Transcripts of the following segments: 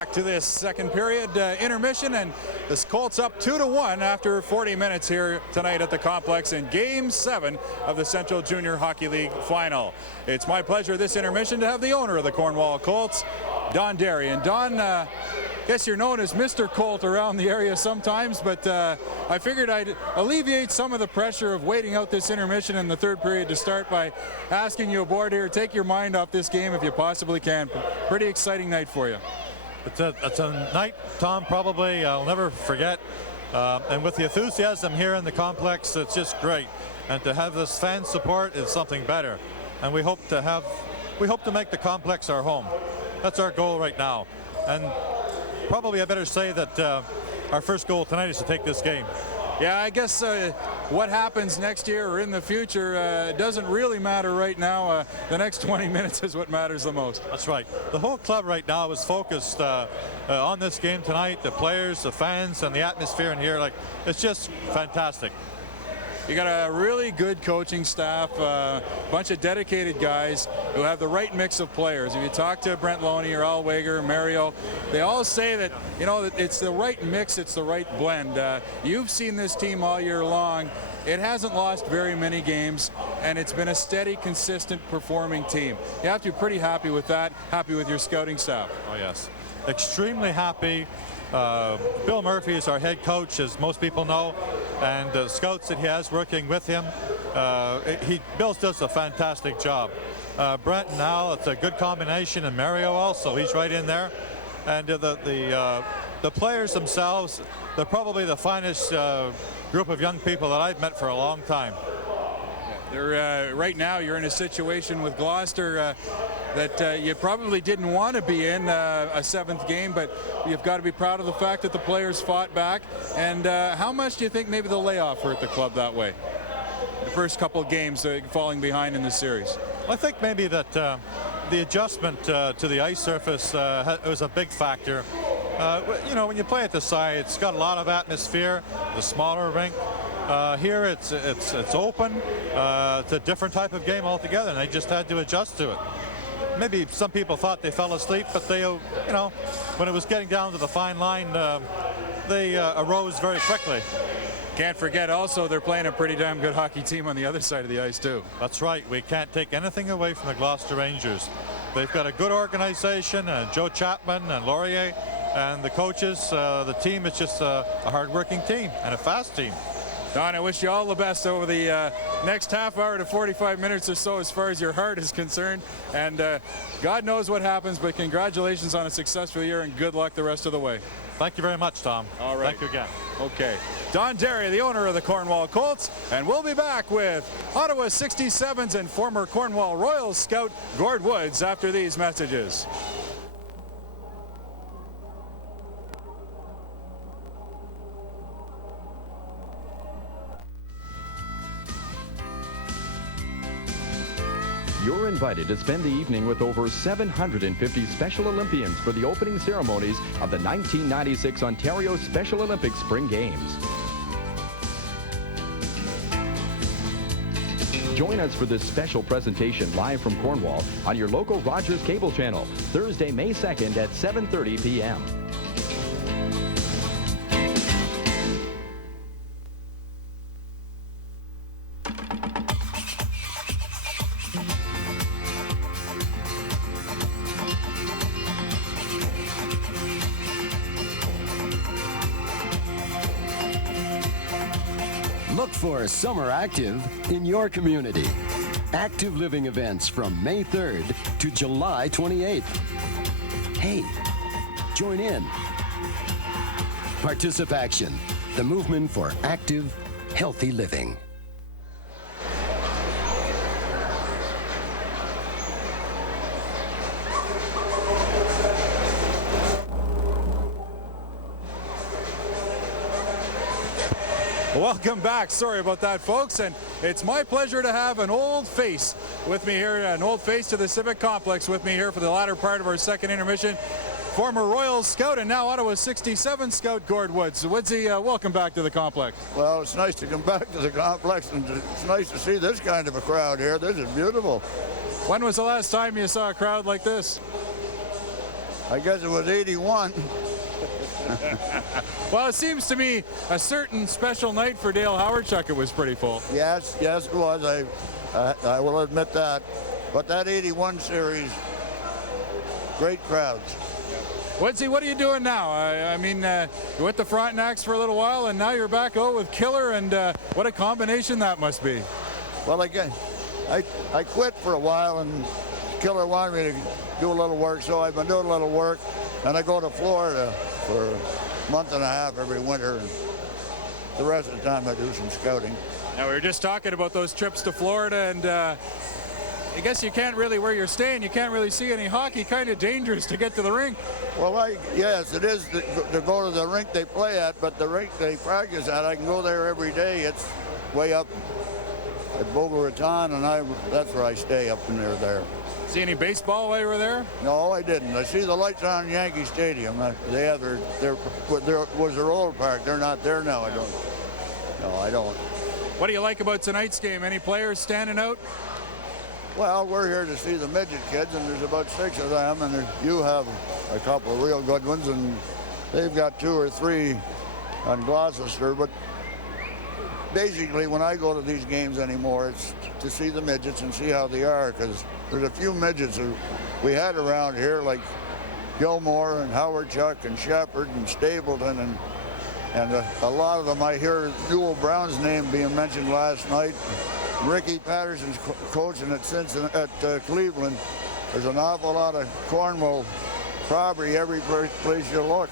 Back to this second period intermission, and this Colts up 2-1 after 40 minutes here tonight at the complex in Game 7 of the Central Junior Hockey League Final. It's my pleasure this intermission to have the owner of the Cornwall Colts, Don Derry. And Don, guess you're known as Mr. Colt around the area sometimes, but I figured I'd alleviate some of the pressure of waiting out this intermission in the third period to start by asking you aboard here. Take your mind off this game if you possibly can. Pretty exciting night for you. It's a night, Tom, probably I'll never forget. And with the enthusiasm here in the complex, it's just great. And to have this fan support is something better. And we hope to make the complex our home. That's our goal right now. And probably I better say that our first goal tonight is to take this game. Yeah, I guess what happens next year or in the future doesn't really matter right now. The next 20 minutes is what matters the most. That's right. The whole club right now is focused on this game tonight. The players, the fans, and the atmosphere in here, it's just fantastic. You got a really good coaching staff, a bunch of dedicated guys who have the right mix of players. If you talk to Brent Loney or Al Wager, Mario, they all say that, that it's the right mix, it's the right blend. You've seen this team all year long. It hasn't lost very many games, and it's been a steady, consistent performing team. You have to be pretty happy with that, happy with your scouting staff. Oh, yes. Extremely happy. Bill Murphy is our head coach, as most people know, and the scouts that he has working with him, Bill does a fantastic job. Brent and Al, it's a good combination, and Mario also, he's right in there. And the players themselves, they're probably the finest group of young people that I've met for a long time. Right now you're in a situation with Gloucester that you probably didn't want to be in a seventh game, but you've got to be proud of the fact that the players fought back. And how much do you think maybe the layoff hurt the club that way? The first couple of games falling behind in the series. I think maybe that the adjustment to the ice surface was a big factor. When you play at the side, it's got a lot of atmosphere, the smaller rink. Here it's open. It's a different type of game altogether, and they just had to adjust to it. Maybe some people thought they fell asleep, but they, when it was getting down to the fine line, they arose very quickly. Can't forget also they're playing a pretty damn good hockey team on the other side of the ice too. That's right. We can't take anything away from the Gloucester Rangers. They've got a good organization, Joe Chapman and Laurier, and the coaches. The team is just a hard-working team and a fast team. Don, I wish you all the best over the next half hour to 45 minutes or so as far as your heart is concerned. And God knows what happens, but congratulations on a successful year and good luck the rest of the way. Thank you very much, Tom. All right. Thank you again. Okay. Don Derry, the owner of the Cornwall Colts, and we'll be back with Ottawa 67s and former Cornwall Royals scout Gord Woods after these messages. You're invited to spend the evening with over 750 Special Olympians for the opening ceremonies of the 1996 Ontario Special Olympics Spring Games. Join us for this special presentation live from Cornwall on your local Rogers Cable Channel, Thursday, May 2nd at 7:30 p.m. Look for Summer Active in your community. Active living events from May 3rd to July 28th. Hey, join in. Participaction, the movement for active, healthy living. Welcome back. Sorry about that, folks. And it's my pleasure to have an old face with me here, an old face to the Civic Complex with me here for the latter part of our second intermission. Former Royals scout and now Ottawa 67 scout Gord Woods. Woodsy, welcome back to the complex. Well, it's nice to come back to the complex, and it's nice to see this kind of a crowd here. This is beautiful. When was the last time you saw a crowd like this? I guess it was 81. Well, it seems to me a certain special night for Dale Howardchuk. It was pretty full. Yes, it was. I will admit that. But that 81 series, great crowds. Woodsy, what are you doing now? I mean, you went to Frontenac's for a little while, and now you're back out with Killer, and what a combination that must be. Well, again, I quit for a while, and Killer wanted me to do a little work, so I've been doing a little work, and I go to Florida for a month and a half every winter, and the rest of the time I do some scouting. Now, we were just talking about those trips to Florida, and I guess you can't really, where you're staying, you can't really see any hockey. Kind of dangerous to get to the rink. Well, yes, it is to go to the rink they play at, but the rink they practice at, I can go there every day. It's way up at Boca Raton, and that's where I stay, up near there. See any baseball while you were there? No, I didn't. I see the lights on Yankee Stadium. They have there was their old park. They're not there now. I don't. What do you like about tonight's game? Any players standing out? Well, we're here to see the midget kids, and there's about 6 of them, and you have a couple of real good ones, and they've got 2 or 3 on Gloucester. But basically, when I go to these games anymore, it's to see the midgets and see how they are, because there's a few midgets who we had around here, like Gilmore and Howardchuk and Shepard and Stapleton, and a lot of them. I hear Newell Brown's name being mentioned last night. Ricky Patterson's coaching at Cleveland. There's an awful lot of Cornwall property every place you look.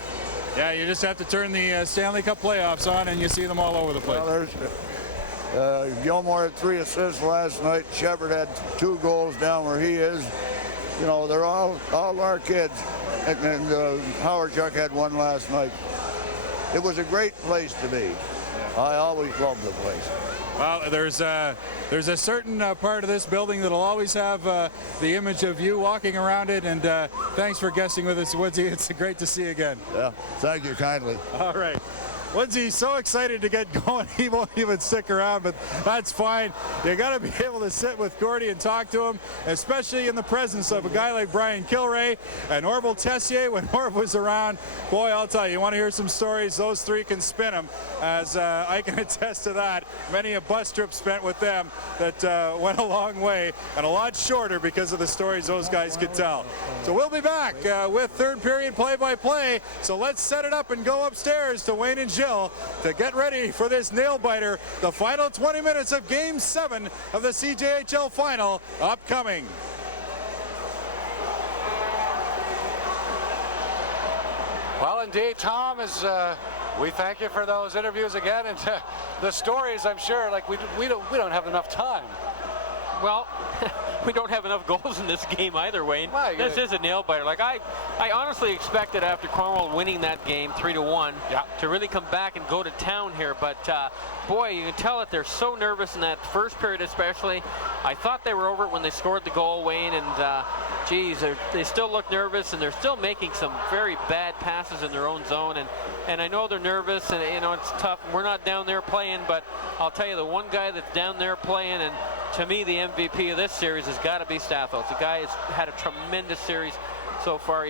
Yeah, you just have to turn the Stanley Cup playoffs on, and you see them all over the place. Well, there's Gilmore had 3 assists last night. Shepard had 2 goals down where he is. You know, they're all our kids. And Howardchuk had 1 last night. It was a great place to be. I always loved the place. Well, there's a certain part of this building that'll always have the image of you walking around it, and thanks for guessing with us, Woodsy. It's great to see you again. Yeah, thank you kindly. All right. Woodsy's so excited to get going, he won't even stick around, but that's fine. You got to be able to sit with Gordy and talk to him, especially in the presence of a guy like Brian Kilray and Orville Tessier when Orv was around. Boy, I'll tell you want to hear some stories, those 3 can spin them, as I can attest to that. Many a bus trip spent with them that went a long way, and a lot shorter because of the stories those guys could tell. So we'll be back with third period play-by-play. So let's set it up and go upstairs to Wayne and Jill to get ready for this nail-biter, the final 20 minutes of Game 7 of the CCHL Final upcoming. Well, indeed, Tom, we thank you for those interviews again, and the stories, I'm sure, like we don't have enough time. Well, we don't have enough goals in this game either, Wayne. This is a nail-biter. Like I honestly expected after Cornwall winning that game 3-1 to really come back and go to town here. But boy, you can tell that they're so nervous in that first period especially. I thought they were over it when they scored the goal, Wayne, and geez, they still look nervous, and they're still making some very bad passes in their own zone. And I know they're nervous, and you know it's tough. We're not down there playing, but I'll tell you, the one guy that's down there playing, and to me, the MVP of this series has got to be Stathos. The guy has had a tremendous series so far.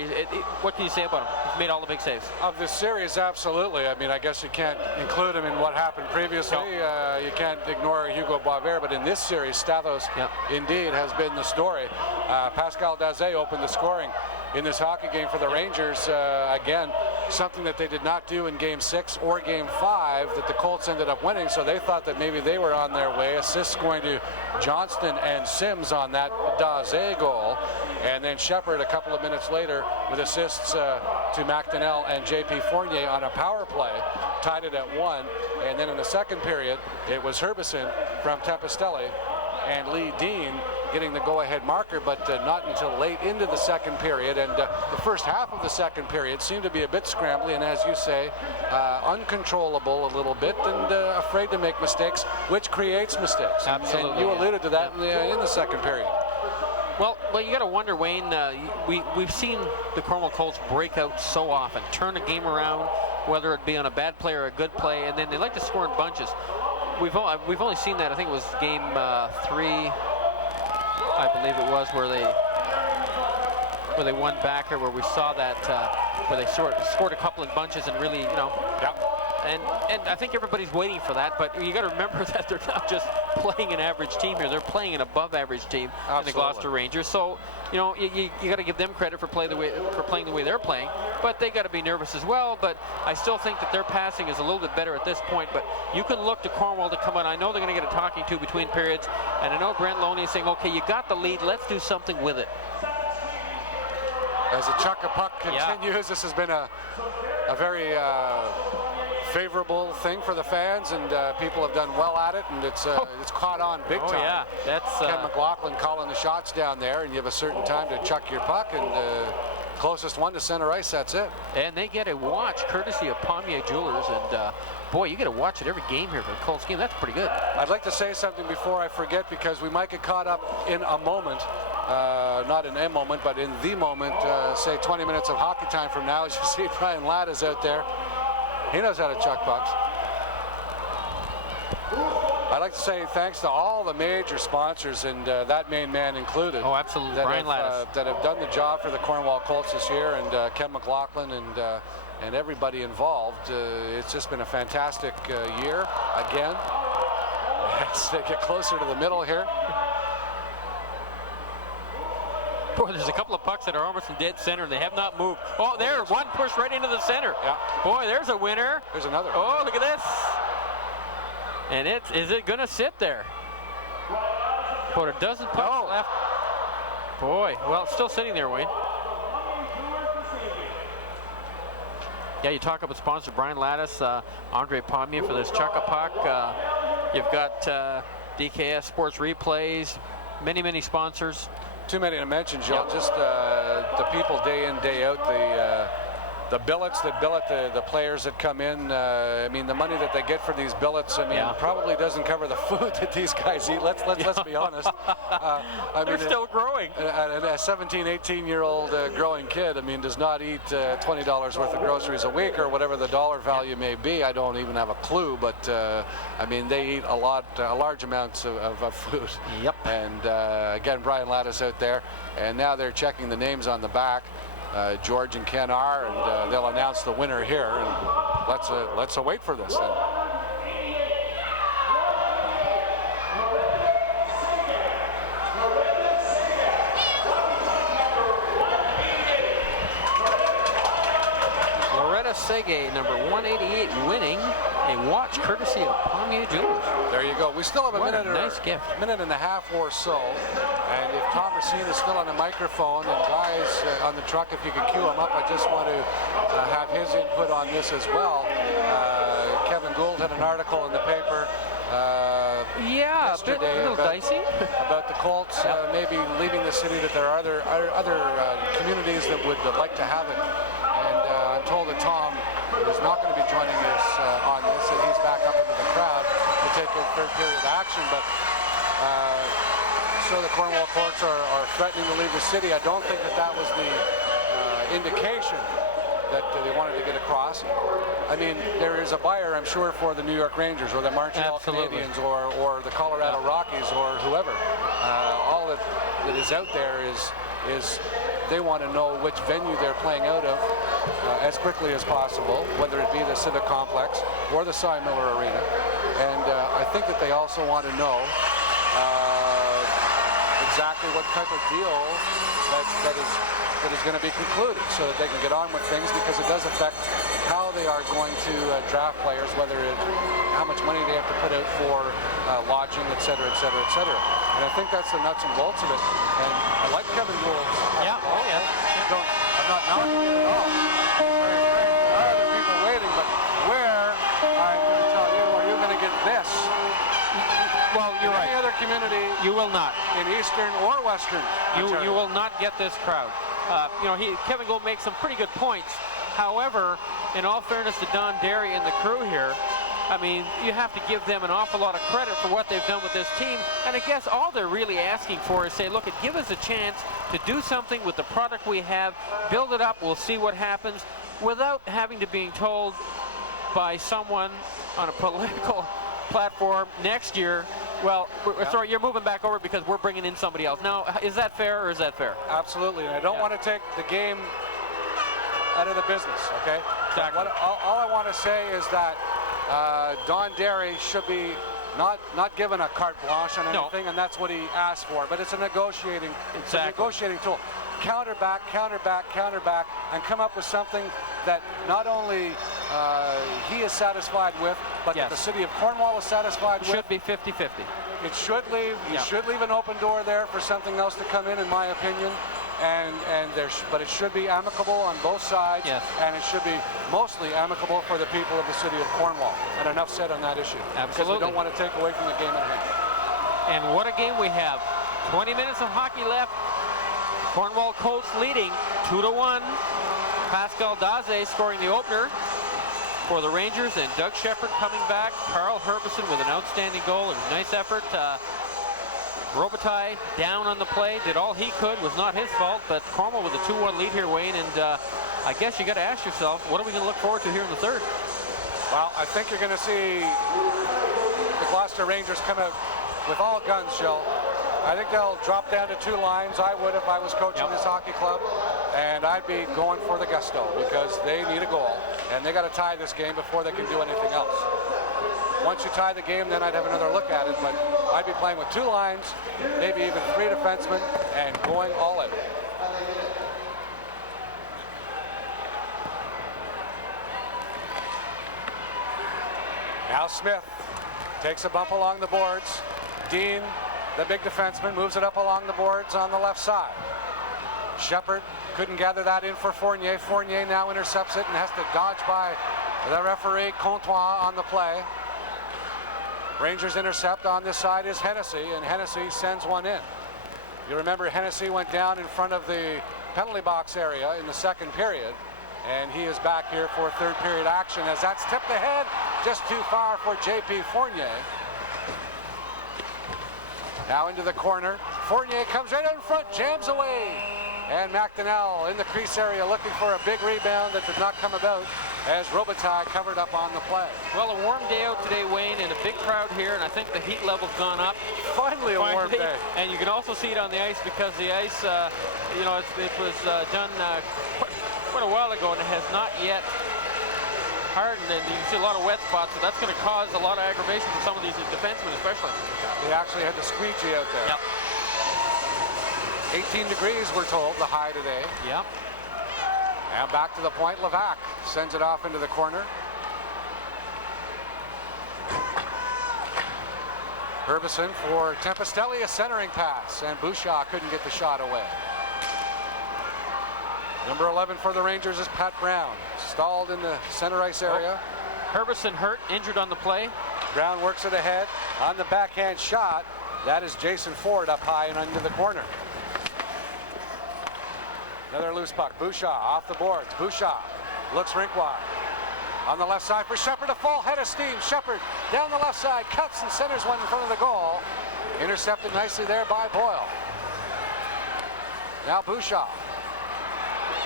What can you say about him? He's made all the big saves. Of this series, absolutely. I mean, I guess you can't include him in what happened previously. No. You can't ignore Hugo Boisvert, but in this series, Stathos indeed has been the story. Pascal Dazé opened the scoring in this hockey game for the Rangers. Again, something that they did not do in Game 6 or Game 5 that the Colts ended up winning, so they thought that maybe they were on their way. Assists going to Johnston and Sims on that Dazé goal, and then Shepard a couple of minutes later with assists to McDonnell and J.P. Fournier on a power play, tied it at 1, and then in the second period, it was Herbison from Tempestelli and Lee Dean getting the go-ahead marker, but not until late into the second period. And the first half of the second period seemed to be a bit scrambly, and as you say, uncontrollable a little bit, and afraid to make mistakes, which creates mistakes. Absolutely. And you alluded to that in the second period. Well, you got to wonder, Wayne. We've seen the Cornwall Colts break out so often, turn a game around, whether it be on a bad play or a good play, and then they like to score in bunches. We've only seen that. I think it was Game 3. I believe it was, where they where they won back here, where we saw that where they scored a couple in bunches and really, you know. Yeah. And I think everybody's waiting for that, but you got to remember that they're not just playing an average team here; they're playing an above-average team in the Gloucester Rangers. So, you know, you got to give them credit for playing the way they're playing, but they got to be nervous as well. But I still think that their passing is a little bit better at this point. But you can look to Cornwall to come out. I know they're going to get a talking to between periods, and I know Brent Loney is saying, "Okay, you got the lead. Let's do something with it." As the chuck a puck continues, this has been a very favorable thing for the fans, and people have done well at it, and it's caught on big time. Oh yeah, that's Ken McLaughlin calling the shots down there, and you have a certain time to chuck your puck, and closest one to center ice, that's it. And they get a watch courtesy of Pommier Jewelers, and boy, you get to watch it every game here for the Colts game. That's pretty good. I'd like to say something before I forget, because we might get caught up in a moment, not in a moment, but in the moment, say 20 minutes of hockey time from now, as you see Brian Ladd is out there. He knows how to chuck pucks. I'd like to say thanks to all the major sponsors, and that main man included. Oh, absolutely. Brian Lattis. That have done the job for the Cornwall Colts this year, and Ken McLaughlin and everybody involved. It's just been a fantastic year again. As they get closer to the middle here. Boy, there's a couple of pucks that are almost in dead center, and they have not moved. Oh, there, one push right into the center. Yeah. Boy, there's a winner. There's another. Oh, look at this. And is it going to sit there? Boy, a dozen pucks left. Boy, well, it's still sitting there, Wayne. Yeah, you talk about sponsor Brian Lattis, Andre Pommier for this chuck-a-puck. You've got DKS Sports Replays, many sponsors. Too many to mention, Joe. Yep. Just the people day in, day out, the billets that billet the players that come in. I mean, the money that they get for these billets, I mean, probably doesn't cover the food that these guys eat. Let's be honest. They're still growing. A 17, 18-year-old growing kid, I mean, does not eat $20 worth of groceries a week or whatever the dollar value may be. I don't even have a clue, but I mean, they eat large amounts of food. Yep. And again, Brian Lattis out there, and now they're checking the names on the back. George and Ken are, and they'll announce the winner here. And let's wait for this. Loretta Sege, number 188, winning a watch courtesy of Pommier Jewelers. There you go. We still have a minute and a half or so. And if Tom Racine is still on the microphone, and guys on the truck, if you can cue him up, I just want to have his input on this as well. Kevin Gould had an article in the paper yesterday a little dicey about the Colts maybe leaving the city, that there are other communities that would like to have it. And I'm told that Tom is not going to be joining us on this, and he's back up into the crowd to take a third period action. But so the Cornwall Colts are threatening to leave the city. I don't think that was the indication that they wanted to get across. I mean, there is a buyer, I'm sure, for the New York Rangers or the Montreal Canadiens or the Colorado Rockies or whoever. All that is out there is they want to know which venue they're playing out of as quickly as possible, whether it be the Civic Complex or the Cy Miller Arena. And I think that they also want to know exactly what type of deal that is going to be concluded, so that they can get on with things, because it does affect how they are going to draft players, how much money they have to put out for lodging, et cetera, et cetera, et cetera. And I think that's the nuts and bolts of it. And I like Kevin Gould. Yeah. Oh yeah. I'm not knocking it at all. There are other people waiting, but where, I'm going to tell you, are you going to get this? Well, you're right. Any other community, you will not. In Eastern or Western. You will not get this crowd. Kevin Gould makes some pretty good points. However, in all fairness to Don Derry and the crew here, I mean, you have to give them an awful lot of credit for what they've done with this team. And I guess all they're really asking for is say, look, give us a chance to do something with the product we have, build it up, we'll see what happens, without having to being told by someone on a political platform next year Well, sorry, you're moving back over because we're bringing in somebody else. Now, is that fair or is that fair? Absolutely. And I don't want to take the game out of the business, okay? Exactly. All I want to say is that Don Derry should be not given a carte blanche on anything, and that's what he asked for. But it's a negotiating tool. Counter back, and come up with something that not only he is satisfied with, but that the city of Cornwall is satisfied with. Should be 50-50. It should leave. You should leave an open door there for something else to come in my opinion. But it should be amicable on both sides, and it should be mostly amicable for the people of the city of Cornwall. And enough said on that issue. Absolutely. Because we don't want to take away from the game at hand. And what a game we have. 20 minutes of hockey left. Cornwall Colts leading 2-1. Pascal Daze scoring the opener for the Rangers, and Doug Shepard coming back. Carl Herbison with an outstanding goal. It was a nice effort. Robitaille down on the play, did all he could, was not his fault, but Cornwall with a 2-1 lead here, Wayne, and I guess you got to ask yourself, what are we going to look forward to here in the third? Well, I think you're going to see the Gloucester Rangers come out with all guns, Joe. I think they'll drop down to 2 lines. I would if I was coaching this hockey club, and I'd be going for the gusto because they need a goal, and they got to tie this game before they can do anything else. Once you tie the game, then I'd have another look at it, but I'd be playing with 2 lines, maybe even 3 defensemen, and going all out. Now Smith takes a bump along the boards. Dean, the big defenseman, moves it up along the boards on the left side. Shepard couldn't gather that in for Fournier. Fournier now intercepts it and has to dodge by the referee, Comtois, on the play. Rangers intercept. On this side is Hennessy, and Hennessy sends one in. You remember Hennessy went down in front of the penalty box area in the second period, and he is back here for third period action as that's tipped ahead just too far for J.P. Fournier. Now into the corner. Fournier comes right out in front, jams away. And McDonnell in the crease area looking for a big rebound that did not come about as Robitaille covered up on the play. Well, a warm day out today, Wayne, and a big crowd here, and I think the heat level's gone up. Finally a warm day. And you can also see it on the ice because the ice, you know, it was done quite a while ago, and it has not yet hardened, and you can see a lot of wet spots, so that's going to cause a lot of aggravation for some of these defensemen especially. They actually had the squeegee out there. Yep. 18 degrees, we're told, the high today. Yep. And back to the point, Levac sends it off into the corner. Herbison for Tempestelli, a centering pass, and Bouchard couldn't get the shot away. Number 11 for the Rangers is Pat Brown, stalled in the center ice area. Herbison hurt, injured on the play. Brown works it ahead on the backhand shot. That is Jason Ford up high and into the corner. Another loose puck. Bouchard off the boards. Bouchard looks rink wide. On the left side for Shepard, a full head of steam. Shepard down the left side, cuts and centers one in front of the goal. Intercepted nicely there by Boyle. Now Bouchard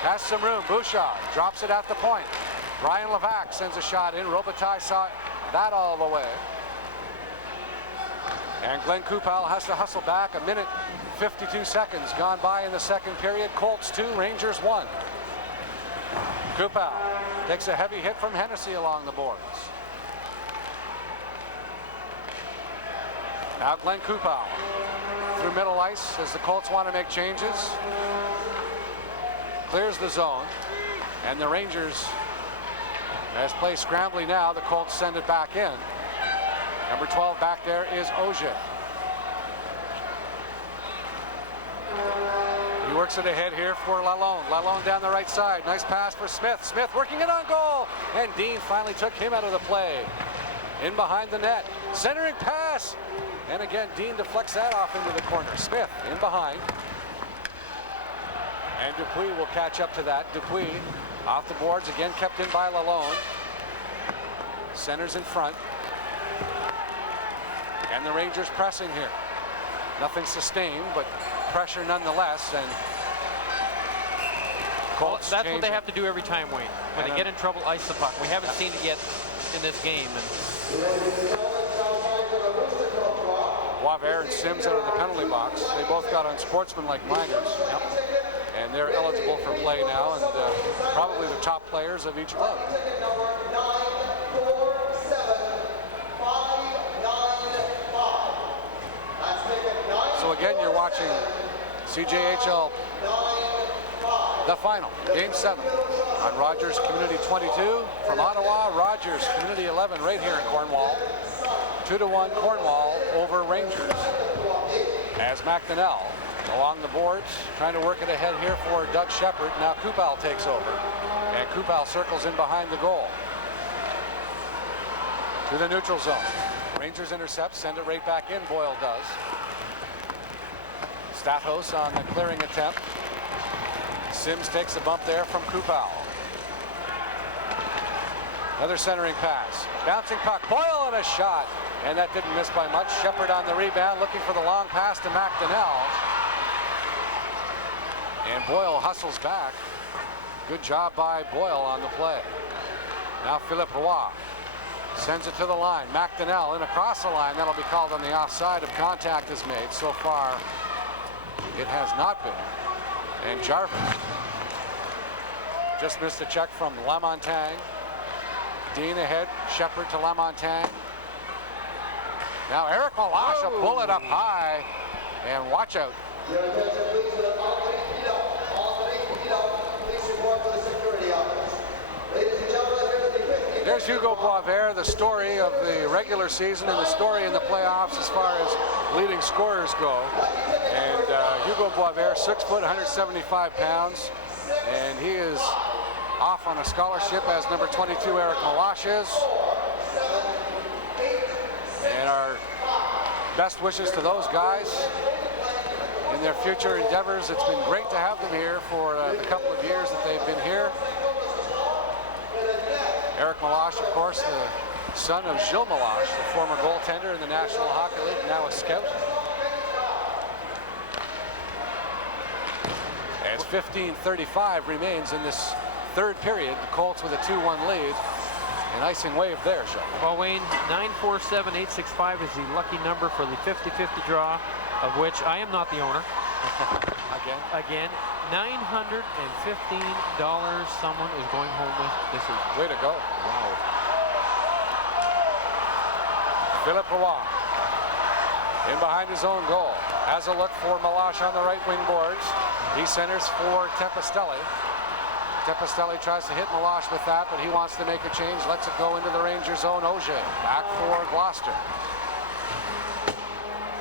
has some room. Bouchard drops it at the point. Brian Levac sends a shot in. Robitaille saw that all the way. And Glenn Kupal has to hustle back. A minute 52 seconds gone by in the second period. Colts 2, Rangers 1. Kupal takes a heavy hit from Hennessy along the boards. Now Glenn Kupal through middle ice as the Colts want to make changes. Clears the zone. And the Rangers, as play scrambly now, the Colts send it back in. Number 12 back there is Auger. He works it ahead here for Lalonde. Lalonde down the right side. Nice pass for Smith. Smith working it on goal. And Dean finally took him out of the play. In behind the net. Centering pass. And again, Dean deflects that off into the corner. Smith in behind. And Dupuis will catch up to that. Dupuis off the boards. Again kept in by Lalonde. Centers in front. And the Rangers pressing here. Nothing sustained, but pressure nonetheless. And Colts that's what they have to do every time, Wayne. When they get in trouble, ice the puck. We haven't seen it yet in this game. And Boisvert and Sims out of the penalty box. They both got unsportsmanlike minors. And they're eligible for play now, and probably the top players of each club. So again, you're watching CJHL, the final, Game 7, on Rogers Community 22 from Ottawa, Rogers Community 11 right here in Cornwall. 2-1 Cornwall over Rangers. As McDonnell along the boards, trying to work it ahead here for Doug Shepard. Now Kupal takes over, and Kupal circles in behind the goal. To the neutral zone. Rangers intercept, send it right back in, Boyle does. Stathos on the clearing attempt. Sims takes a bump there from Kupal. Another centering pass. Bouncing puck, Boyle and a shot. And that didn't miss by much. Shepard on the rebound, looking for the long pass to McDonnell. And Boyle hustles back. Good job by Boyle on the play. Now Philippe Roy sends it to the line. McDonnell in across the line. That'll be called on the offside if contact is made. So far, it has not been. And Jarvis just missed a check from Lamontagne. Dean ahead, Shepard to Lamontagne. Now Eric Malash will pull it up high, and watch out. There's Hugo Boisvert, the story of the regular season and the story in the playoffs as far as leading scorers go. And Hugo Boisvert, 6 foot, 175 pounds, and he is off on a scholarship as number 22 Eric Malash is. And our best wishes to those guys in their future endeavors. It's been great to have them here for the couple of years that they've been here. Eric Malash, of course, the son of Gilles Malash, the former goaltender in the National Hockey League, now a scout. As 15:35 remains in this third period, the Colts with a 2-1 lead. An icing wave there, Sean. Well, Wayne, 947-865 is the lucky number for the 50-50 draw, of which I am not the owner. Again, $915 someone is going home with this evening. Way to go. Wow. Philippe Roy in behind his own goal. Has a look for Malash on the right wing boards. He centers for Tempestelli. Tempestelli tries to hit Malash with that, but he wants to make a change. Lets it go into the Ranger zone. Auger back for Gloucester.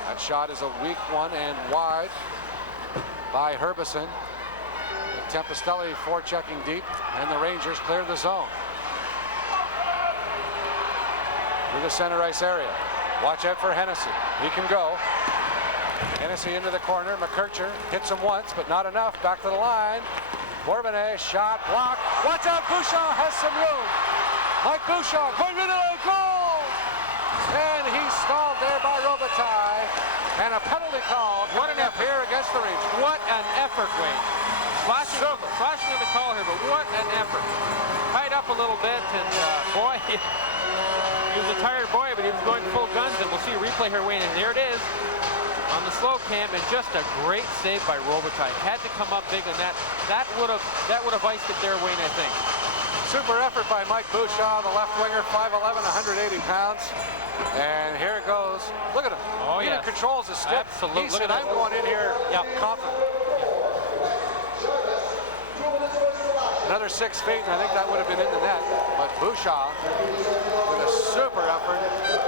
That shot is a weak one and wide by Herbison. Tempestelli forechecking deep, and the Rangers clear the zone. Through the center ice area. Watch out for Hennessy. He can go. Hennessy into the corner. McKercher hits him once, but not enough. Back to the line. Bourbonnais, shot, blocked. Watch out, Bouchard has some room. Mike Bouchard going to the goal! And he's stalled there by Robitaille. And a penalty called. What an effort here against the Rangers. What an effort, Wayne. Flashing in the call here, but what an effort. Tied up a little bit, and boy, he was a tired boy, but he was going full guns, and we'll see a replay here, Wayne, and there it is on the slow cam, and just a great save by Robitaille. Had to come up big on that. That would have iced it there, Wayne, I think. Super effort by Mike Bouchard, the left winger, 5'11", 180 pounds. And here it goes. Look at him. Oh, he yeah. controls his stick. Absolutely. He said, I'm going in here confident. Another 6 feet, and I think that would have been in the net. But Bouchard with a super effort.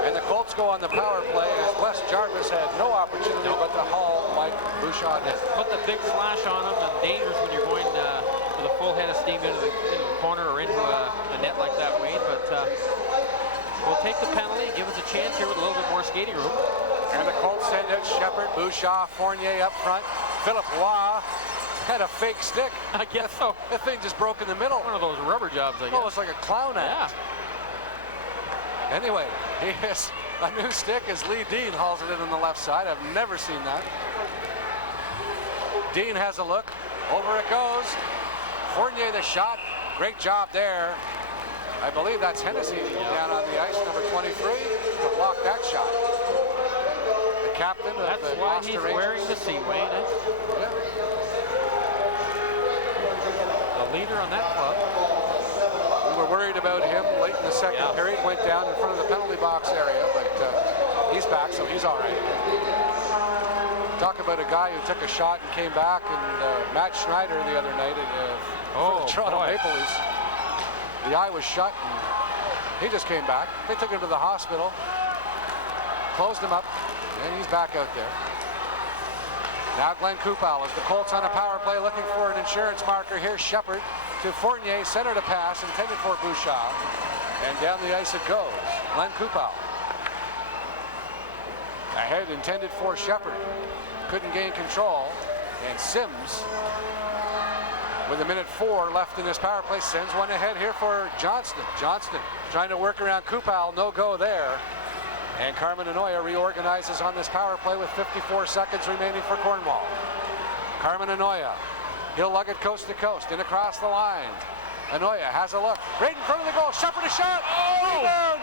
And the Colts go on the power play as Wes Jarvis had no opportunity but to haul Mike Bouchard in. Put the big flash on him, and dangerous when you're going with a full head of steam into the corner or into a net like that, Wayne. But we'll take the penalty, give us a chance here with a little bit more skating room. And the Colts send out Shepard, Bouchard, Fournier up front. Philippe Roy had a fake stick. I guess so. The thing just broke in the middle. One of those rubber jobs, I guess. Oh, it's like a clown act. Yeah. Anyway, he has a new stick as Lee Dean hauls it in on the left side. I've never seen that. Dean has a look. Over it goes. Fournier the shot. Great job there. I believe that's Hennessy down on the ice, number 23, to block that shot. The captain of That's the why Gloucester he's Rangers. wearing the C, Wayne. Yeah. The leader on that club. We were worried about him late in the second period. Went down in front of the penalty box area, but he's back, so he's all right. Talk about a guy who took a shot and came back, and Matt Schneider the other night for the Toronto Maple Leafs. The eye was shut, and he just came back. They took him to the hospital, closed him up, and he's back out there. Now Glenn Kupal as the Colts on a power play looking for an insurance marker here. Shepard to Fournier, centered a pass intended for Bouchard, and down the ice it goes. Glenn Kupal. Ahead intended for Shepard. Couldn't gain control, and Sims, with 1:04 left in this power play, sends one ahead here for Johnston. Johnston trying to work around Kupal, no go there. And Carmen Anoya reorganizes on this power play with 54 seconds remaining for Cornwall. Carmen Anoya, he'll lug it coast to coast and across the line. Anoya has a look, right in front of the goal. Shepard a shot. Rebound.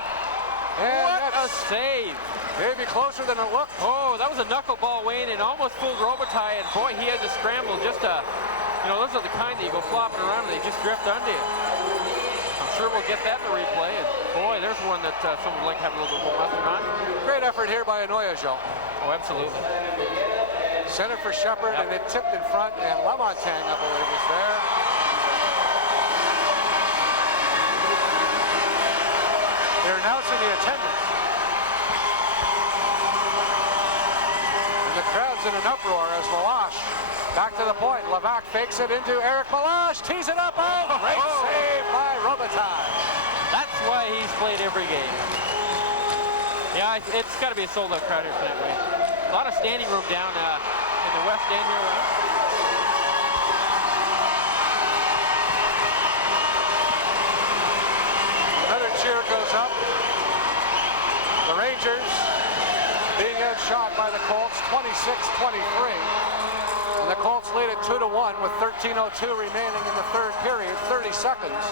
And What a save. Maybe closer than it looked. Oh, that was a knuckleball, Wayne, and almost fooled Robitaille, and boy, he had to scramble just to, you know, those are the kind that you go flopping around and they just drift under you. I'm sure we'll get that in the replay, and boy, there's one that someone would like to have a little bit more mustard on. Great effort here by Anoya, Joe. Oh, absolutely. Center for Shepard, and it tipped in front, and Lamontagne, I believe, was there. They're announcing the attendance. And the crowd's in an uproar as Meloche back to the point. Levac fakes it into Eric Meloche, tees it up. Oh, great save by Robitaille. That's why he's played every game. Yeah, it's got to be a sold-out crowd here tonight, Wayne. A lot of standing room down in the West End here, Wayne. Another cheer goes up. The Rangers being outshot by the Colts 26-23. And the Colts lead it 2-1 with 13:02 remaining in the third period. 30 seconds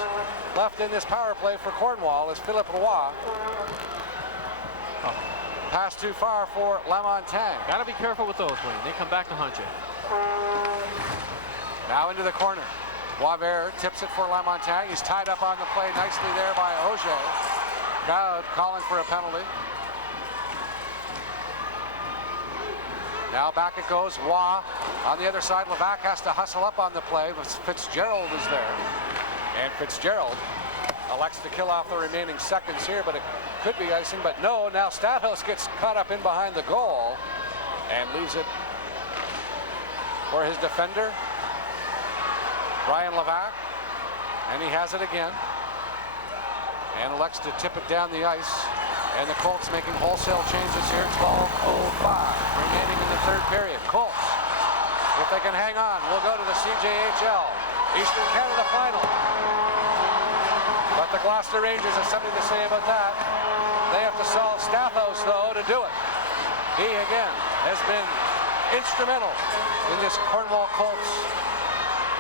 left in this power play for Cornwall as Philippe Roy. Pass too far for Lamontagne. Got to be careful with those, Wayne. They come back to hunt you. Now into the corner. Boisvert tips it for Lamontagne. He's tied up on the play nicely there by Auger. Crowd calling for a penalty. Now back it goes. Roy on the other side. Levac has to hustle up on the play, but Fitzgerald is there. And Fitzgerald elects to kill off the remaining seconds here, but it could be icing, but no. Now Stathos gets caught up in behind the goal and leaves it for his defender, Brian Levac, and he has it again and elects to tip it down the ice. And the Colts making wholesale changes here. 12:05 remaining in the third period. Colts, if they can hang on, will go to the CCHL Eastern Canada Final. But the Gloucester Rangers have something to say about that. They have to solve Stathos, though, to do it. He, again, has been instrumental in this Cornwall Colts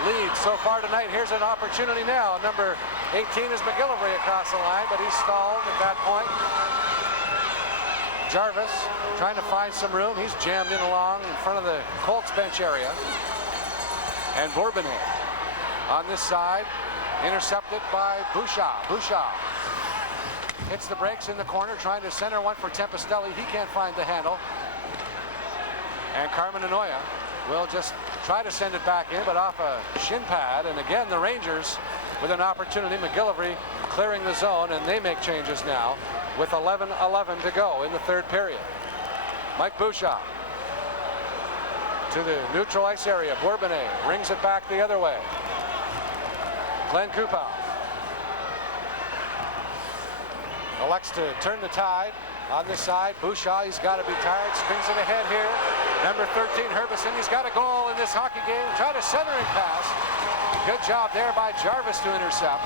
lead so far tonight. Here's an opportunity now. Number 18 is McGillivray across the line, but he's stalled at that point. Jarvis trying to find some room. He's jammed in along in front of the Colts bench area. And Bourbonnais on this side, intercepted by Bouchard. Bouchard hits the brakes in the corner, trying to center one for Tempestelli. He can't find the handle. And Carmen Anoya will just try to send it back in, but off a shin pad. And again, the Rangers with an opportunity. McGillivray clearing the zone, and they make changes now with 11:11 to go in the third period. Mike Bouchard to the neutral ice area. Bourbonnais rings it back the other way. Glenn Kupal elects to turn the tide on this side. Bouchard, he's got to be tired, springs it ahead here. Number 13, Herbison, he's got a goal in this hockey game. Try to centering pass. Good job there by Jarvis to intercept.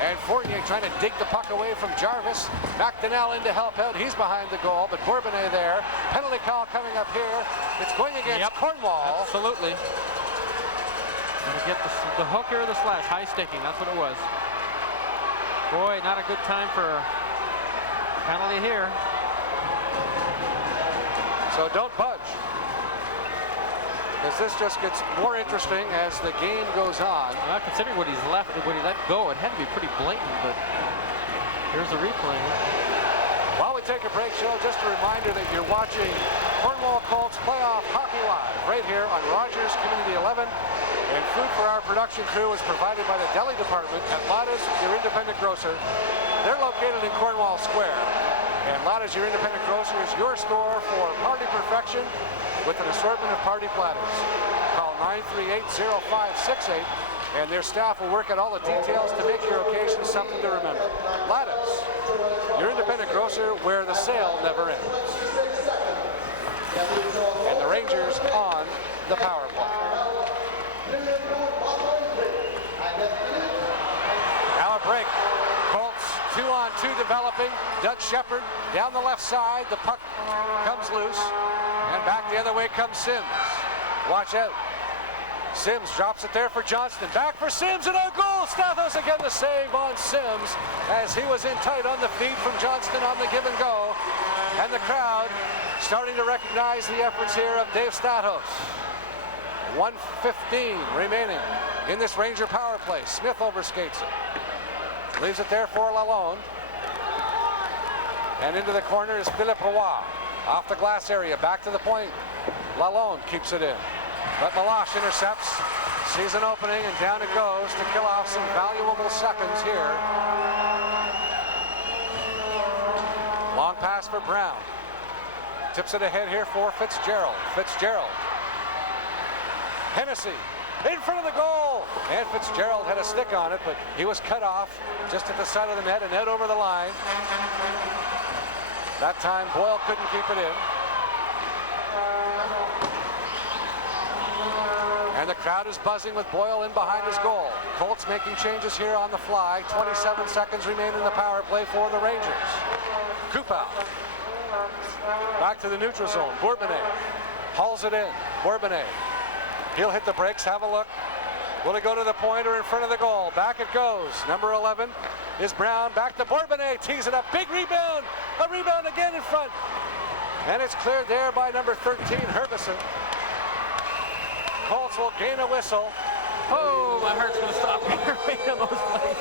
And Fournier trying to dig the puck away from Jarvis. McDonnell in to help out. He's behind the goal, but Bourbonnais there. Penalty call coming up here. It's going against Cornwall. Absolutely. Gonna get the hook or the slash. High sticking, that's what it was. Boy, not a good time for a penalty here. So don't budge. Because this just gets more interesting as the game goes on. Considering what he let go, it had to be pretty blatant, but here's the replay. While we take a break, Joe, just a reminder that you're watching Cornwall Colts Playoff Hockey Live right here on Rogers Community 11. And food for our production crew is provided by the deli department at Lada's, your independent grocer. They're located in Cornwall Square. And Lada's, your independent grocer, is your store for party perfection with an assortment of party platters. Call 938-0568, and their staff will work out all the details to make your occasion something to remember. Lada's, your independent grocer where the sale never ends. And the Rangers on the power play. Now a break. Colts 2-on-2 developing. Doug Shepard down the left side. The puck comes loose. And back the other way comes Sims. Watch out. Sims drops it there for Johnston. Back for Sims and a goal. Stathos again the save on Sims as he was in tight on the feed from Johnston on the give and go. And the crowd starting to recognize the efforts here of Dave Stathos. 1:15 remaining in this Ranger power play. Smith overskates it. Leaves it there for Lalonde. And into the corner is Philippe Roy. Off the glass area, back to the point. Lalonde keeps it in. But Meloche intercepts, sees an opening, and down it goes to kill off some valuable seconds here. Long pass for Brown. Tips it ahead here for Fitzgerald. Fitzgerald. Hennessy in front of the goal. And Fitzgerald had a stick on it, but he was cut off just at the side of the net and out over the line. That time Boyle couldn't keep it in. And the crowd is buzzing with Boyle in behind his goal. Colts making changes here on the fly. 27 seconds remain in the power play for the Rangers. Kupal. Back to the neutral zone. Bourbonnais hauls it in. Bourbonnais. He'll hit the brakes. Have a look. Will he go to the point or in front of the goal? Back it goes. Number 11 is Brown. Back to Bourbonnais. Tees it up. Big rebound. A rebound again in front. And it's cleared there by number 13, Herbison. Colts will gain a whistle. Oh, my heart's going to stop here. Wait on those plays.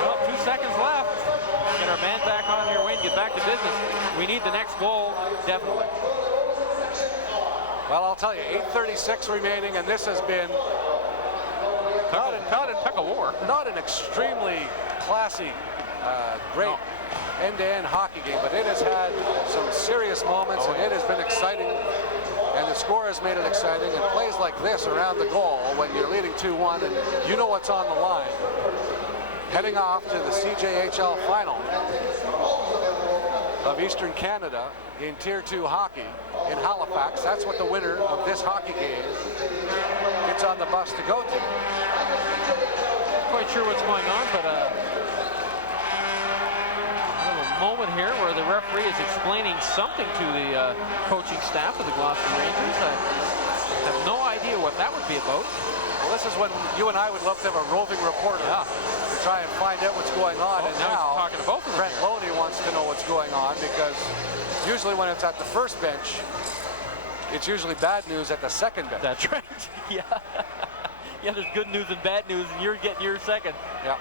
Well, 2 seconds left. Get our man back on here, Wayne. Get back to business. We need the next goal, definitely. Well, I'll tell you, 8:36 remaining, and this has been Not a war. Not an extremely classy, great end-to-end hockey game, but it has had some serious moments, and it has been exciting. And the score has made it exciting. And plays like this around the goal when you're leading 2-1 and you know what's on the line. Heading off to the CCHL final of Eastern Canada in Tier 2 hockey in Halifax. That's what the winner of this hockey game gets on the bus to go to. Not quite sure what's going on, but a little moment here where the referee is explaining something to the coaching staff of the Gloucester Rangers. I have no idea what that would be about. Well, this is when you and I would love to have a roving reporter to try and find out what's going on. And now he's talking to both of them. Brent Loney wants to know what's going on, because usually when it's at the first bench, it's usually bad news at the second bench. That's right. Yeah. Yeah, there's good news and bad news, and you're getting your second. Yeah.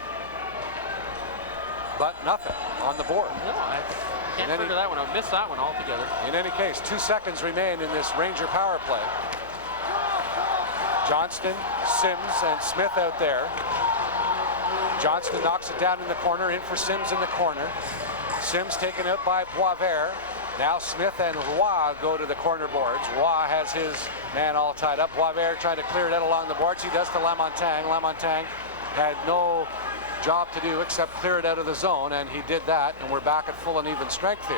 But nothing on the board. No, I can't figure that one out. Missed that one altogether. In any case, 2 seconds remain in this Ranger power play. Johnston, Sims, and Smith out there. Johnston knocks it down in the corner, in for Sims in the corner. Sims taken out by Boisvert. Now Smith and Roy go to the corner boards. Roy has his man all tied up. Boisvert trying to clear it out along the boards. He does to Lamontagne. Lamontagne had no job to do except clear it out of the zone, and he did that, and we're back at full and even strength here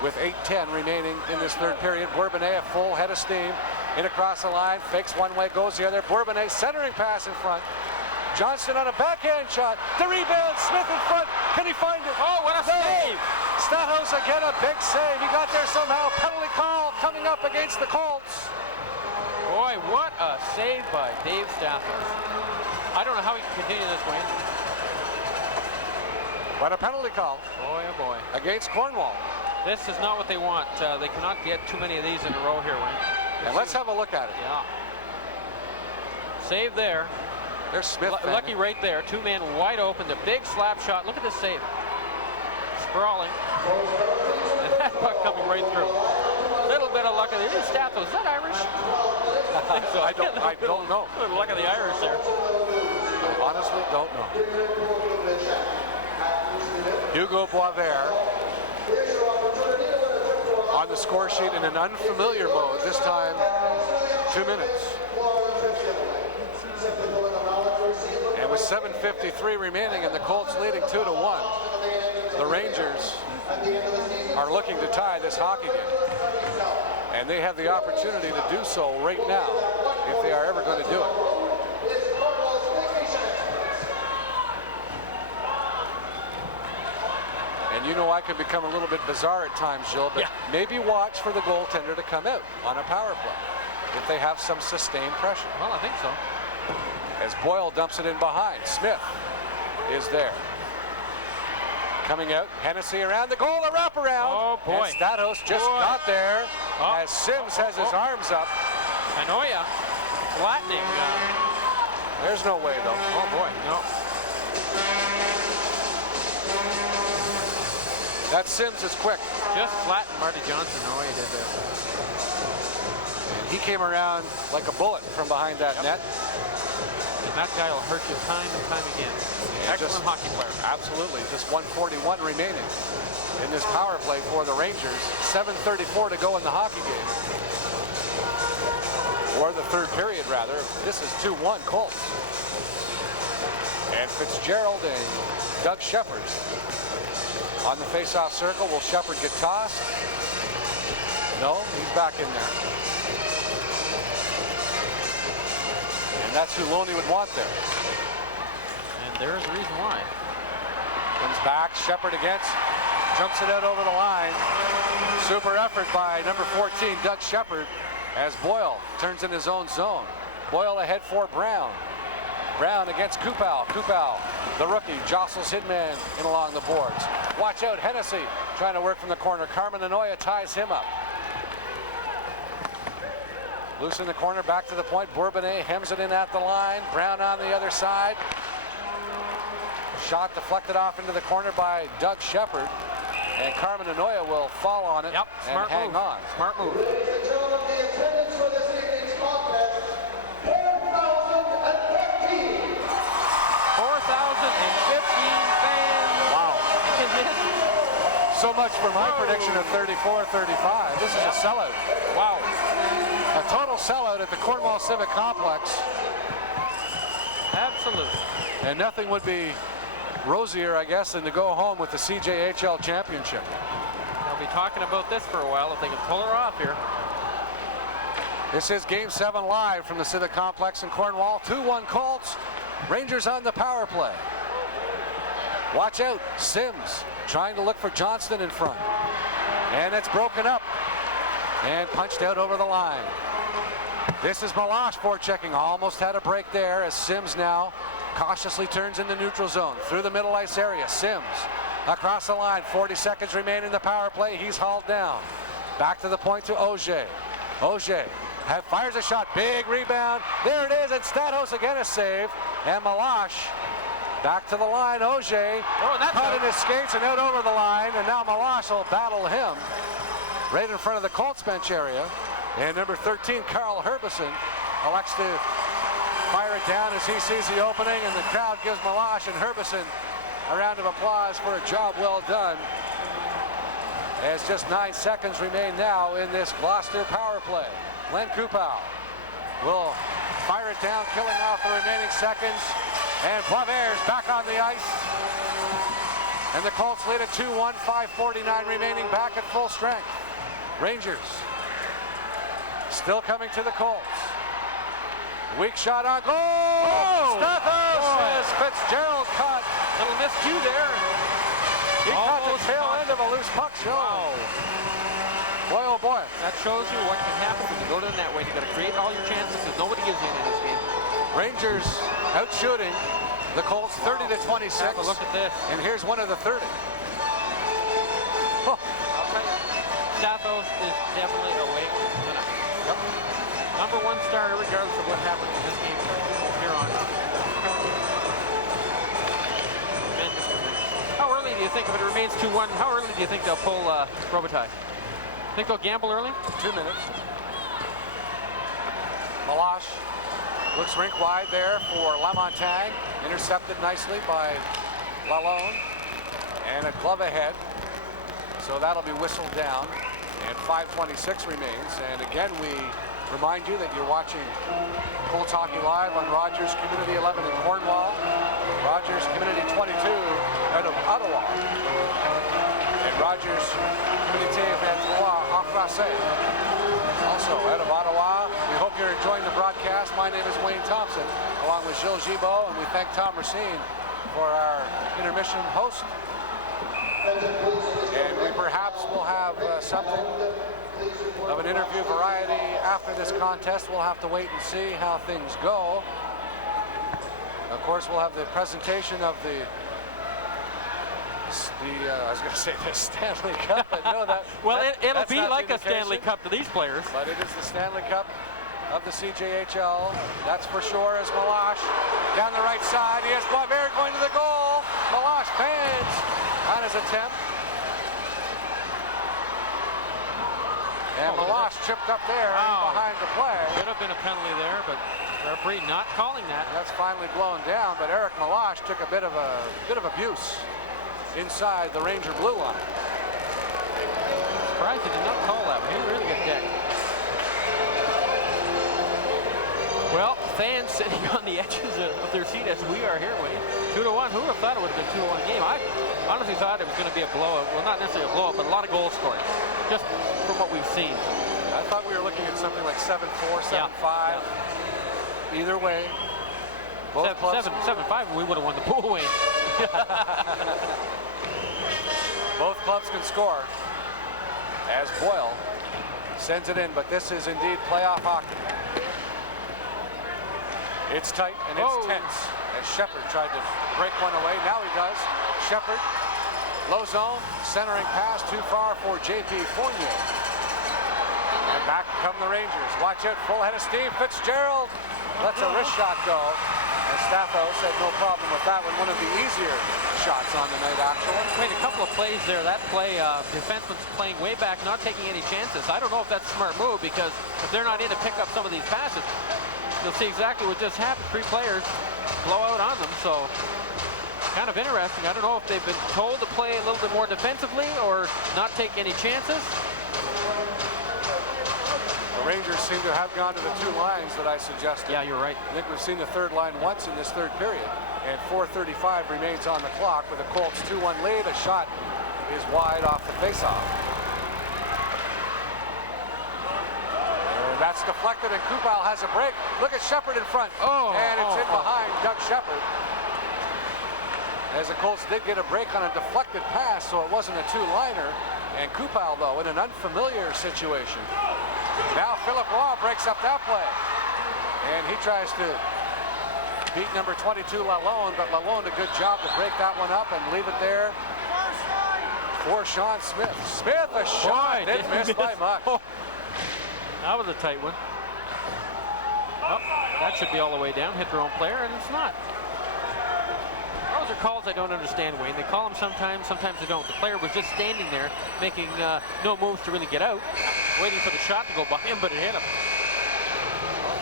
with 8:10 remaining in this third period. Bourbonnais a full head of steam in across the line, fakes one way, goes the other. Bourbonnais centering pass in front. Johnston on a backhand shot. The rebound, Smith in front. Can he find it? Oh, what a save! Stathos again, a big save. He got there somehow. Penalty call coming up against the Colts. Boy, what a save by Dave Stathos. I don't know how he can continue this way. But a penalty call. Boy, oh boy. Against Cornwall. This is not what they want. They cannot get too many of these in a row here, Wayne. And let's have a look at it. Yeah. Save there. There's Smith. Lucky right there. Two men wide open. The big slap shot. Look at this save. Sprawling. And that puck coming right through. Little bit of luck of the Stathos. Is that Irish? I think so. I don't know. A little luck of the Irish there. I honestly don't know. Hugo Boisvert on the score sheet in an unfamiliar mode. This time, 2 minutes. And with 7:53 remaining and the Colts leading 2-1, the Rangers are looking to tie this hockey game. And they have the opportunity to do so right now if they are ever going to do it. And you know I can become a little bit bizarre at times, Jill, but maybe watch for the goaltender to come out on a power play if they have some sustained pressure. Well, I think so. As Boyle dumps it in behind. Smith is there. Coming out, Hennessy around the goal, a wraparound. Oh, boy. And Stathos just got there as Sims has his arms up. Anoya flattening. There's no way, though. Oh, boy, no. That Sims is quick. Just flattened Marty Johnson. Anoya did there. And he came around like a bullet from behind that net. And that guy will hurt you time and time again. Excellent hockey player. Absolutely. Just 1:41 remaining in this power play for the Rangers. 7:34 to go in the hockey game. Or the third period, rather. This is 2-1 Colts. And Fitzgerald and Doug Shepard on the face-off circle. Will Shepard get tossed? No, he's back in there. And that's who Loney would want there. And there's a reason why. Comes back, Shepard against, jumps it out over the line. Super effort by number 14, Doug Shepard, as Boyle turns in his own zone. Boyle ahead for Brown. Brown against Kupal. Kupal, the rookie, jostles Hidman in along the boards. Watch out, Hennessy trying to work from the corner. Carmen Anoya ties him up. Loose in the corner, back to the point. Bourbonnais hems it in at the line. Brown on the other side. Shot deflected off into the corner by Doug Shepard. And Carmen Anoya will fall on it and hang on. Smart move. 4,015 fans. Wow. So much for my prediction of 34-35. This is a sellout. Wow. A total sellout at the Cornwall Civic Complex. Absolutely. And nothing would be rosier, I guess, than to go home with the CCHL championship. They'll be talking about this for a while if they can pull her off here. This is Game 7 live from the Civic Complex in Cornwall. 2-1 Colts. Rangers on the power play. Watch out. Sims trying to look for Johnston in front. And it's broken up. And punched out over the line. This is Malash forechecking. Almost had a break there as Sims now cautiously turns in the neutral zone. Through the middle ice area. Sims across the line. 40 seconds remain in the power play. He's hauled down. Back to the point to Auger. Auger fires a shot. Big rebound. There it is. And Stathos again a save. And Malash back to the line. Auger caught in his skates and out over the line. And now Malash will battle him right in front of the Colts bench area. And number 13, Carl Herbison, elects to fire it down as he sees the opening. And the crowd gives Malash and Herbison a round of applause for a job well done. As just 9 seconds remain now in this Gloucester power play. Len Kupal will fire it down, killing off the remaining seconds. And Boisvert's back on the ice. And the Colts lead at 2-1, 5:49 remaining, back at full strength. Rangers still coming to the Colts. Weak shot on goal. Oh, Stathos as Fitzgerald caught. Little miscue there. He caught the tail end of a loose puck. Wow. Boy, oh boy. That shows you what can happen when you go to the net way. You got to create all your chances because nobody gives you in this game. Rangers out shooting the Colts 30-26. Have a look at this. And here's one of the 30. I'll tell you. definitely awake tonight. Yep. Number one starter, regardless of what happens in this game from here on. How early do you think, if it remains 2-1, how early do you think they'll pull Robitaille? Think they'll gamble early? 2 minutes. Malash looks rink wide there for Lamontagne. Intercepted nicely by Lalonde. And a glove ahead. So that'll be whistled down. And 5:26 remains. And again, we remind you that you're watching Colts Hockey Live on Rogers Community 11 in Cornwall. Rogers Community 22 out of Ottawa. And Rogers Community 23 en français. Also out of Ottawa. We hope you're enjoying the broadcast. My name is Wayne Thompson, along with Gilles Gibault, and we thank Tom Racine for our intermission host. And we perhaps will have something of an interview variety after this contest. We'll have to wait and see how things go. Of course, we'll have the presentation of the I was going to say the Stanley Cup, but no, well, it'll be like a Stanley Cup to these players. But it is the Stanley Cup of the CCHL. That's for sure. As Malash down the right side, he has Boisvert going to the goal. Malash fans on his attempt. And Malash chipped up there behind the play. Could have been a penalty there, but the referee not calling that. And that's finally blown down, but Eric Malash took a bit of abuse inside the Ranger blue line. Surprised he did not call that one. He really got decked. Well, fans sitting on the edges of their seat as we are here, Wayne. 2-1. Who would have thought it would have been 2-1 game? I honestly thought it was going to be a blowout. Well, not necessarily a blowout, but a lot of goal scoring, just from what we've seen. I thought we were looking at something like 7-4, 7-5. Yeah. Either way, both clubs 7-5. We would have won the pool, Wayne. Both clubs can score as Boyle sends it in, but this is indeed playoff hockey. It's tight and it's tense as Shepard tried to break one away. Now he does. Shepard, low zone, centering pass too far for J.P. Fournier. And back come the Rangers. Watch it, full head of steam. Fitzgerald lets a wrist shot go. And Stathos said no problem with that one. One of the easier shots on the night, actually. Made a couple of plays there. That play, defenseman's playing way back, not taking any chances. I don't know if that's a smart move, because if they're not in to pick up some of these passes, you'll see exactly what just happened. 3 players blow out on them, so kind of interesting. I don't know if they've been told to play a little bit more defensively or not take any chances. The Rangers seem to have gone to the 2 lines that I suggested. Yeah, you're right. I think we've seen the 3rd line once in this 3rd period. And 4:35 remains on the clock with a Colts 2-1 lead. A shot is wide off the faceoff. And that's deflected, and Kupal has a break. Look at Shepard in front. And it's in behind Doug Shepard. As the Colts did get a break on a deflected pass, so it wasn't a 2-liner. And Kupal, though, in an unfamiliar situation. Now Philip Roy breaks up that play. And he tries to beat number 22, Lalonde, but Lalonde a good job to break that one up and leave it there for Sean Smith. Smith, a shot, didn't miss by much. That was a tight one. Oh, that should be all the way down. Hit their own player, and it's not. Those are calls I don't understand, Wayne. They call them sometimes they don't. The player was just standing there, making no moves to really get out, waiting for the shot to go by him, but it hit him.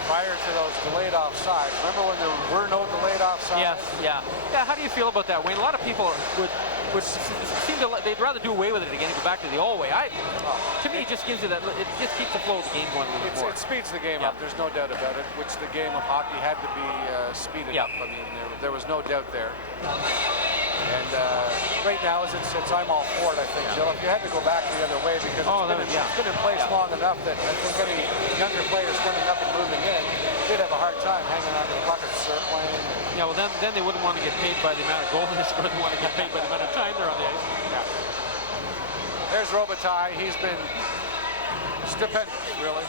Prior to those delayed offsides. Remember when there were no delayed offsides? Yes, yeah. Yeah, how do you feel about that, Wayne? A lot of people would seem to, they'd rather do away with it again and go back to the old way. To me, it just gives you that, it just keeps the flow of the game going a little bit more. It speeds the game up, there's no doubt about it, which the game of hockey had to be speeded up. I mean, there was no doubt there. And right now, as it sits, I'm all for it, I think, Jill. If you had to go back the other way, because it's been in place long enough that I think any younger players coming up and moving in did have a hard time hanging on to the buckets, circling. Yeah, well, then they wouldn't want to get paid by the amount of goals they scored. They want to get paid by the amount of time they're on the ice. Yeah. There's Robitaille. He's been stupendous, really,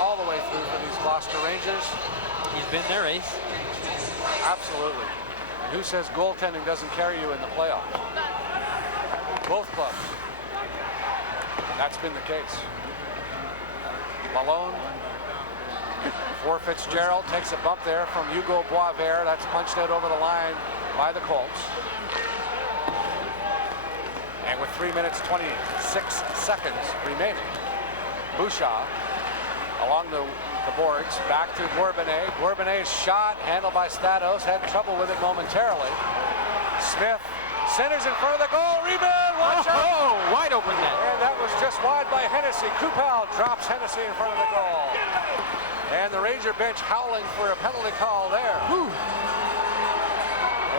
all the way through for these Gloucester Rangers. He's been their ace. Absolutely. And who says goaltending doesn't carry you in the playoffs? Both clubs. That's been the case. Malone for Fitzgerald. Takes a bump there from Hugo Boisvert. That's punched out over the line by the Colts. And with 3 minutes 26 seconds remaining, Bouchard along the boards, back to Bourbonnais. Bourbonnais' shot, handled by Statos, had trouble with it momentarily. Smith centers in front of the goal, rebound, watch out! Oh, wide open net. And that was just wide by Hennessy. Kupal drops Hennessy in front of the goal. And the Ranger bench howling for a penalty call there. Whew.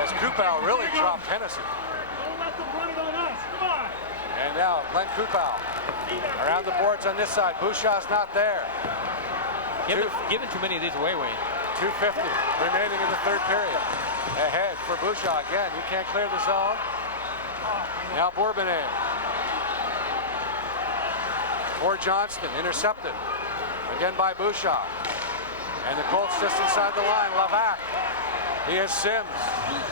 As Kupal really dropped Hennessy. And now Glenn Kupal around the boards on this side. Bouchard's not there. Giving too many of these away, Wayne. 2:50 remaining in the third period. Ahead for Bouchard again. He can't clear the zone. Now Bourbonnais. For Johnston, intercepted. Again by Bouchard. And the Colts just inside the line. Lavac. He has Sims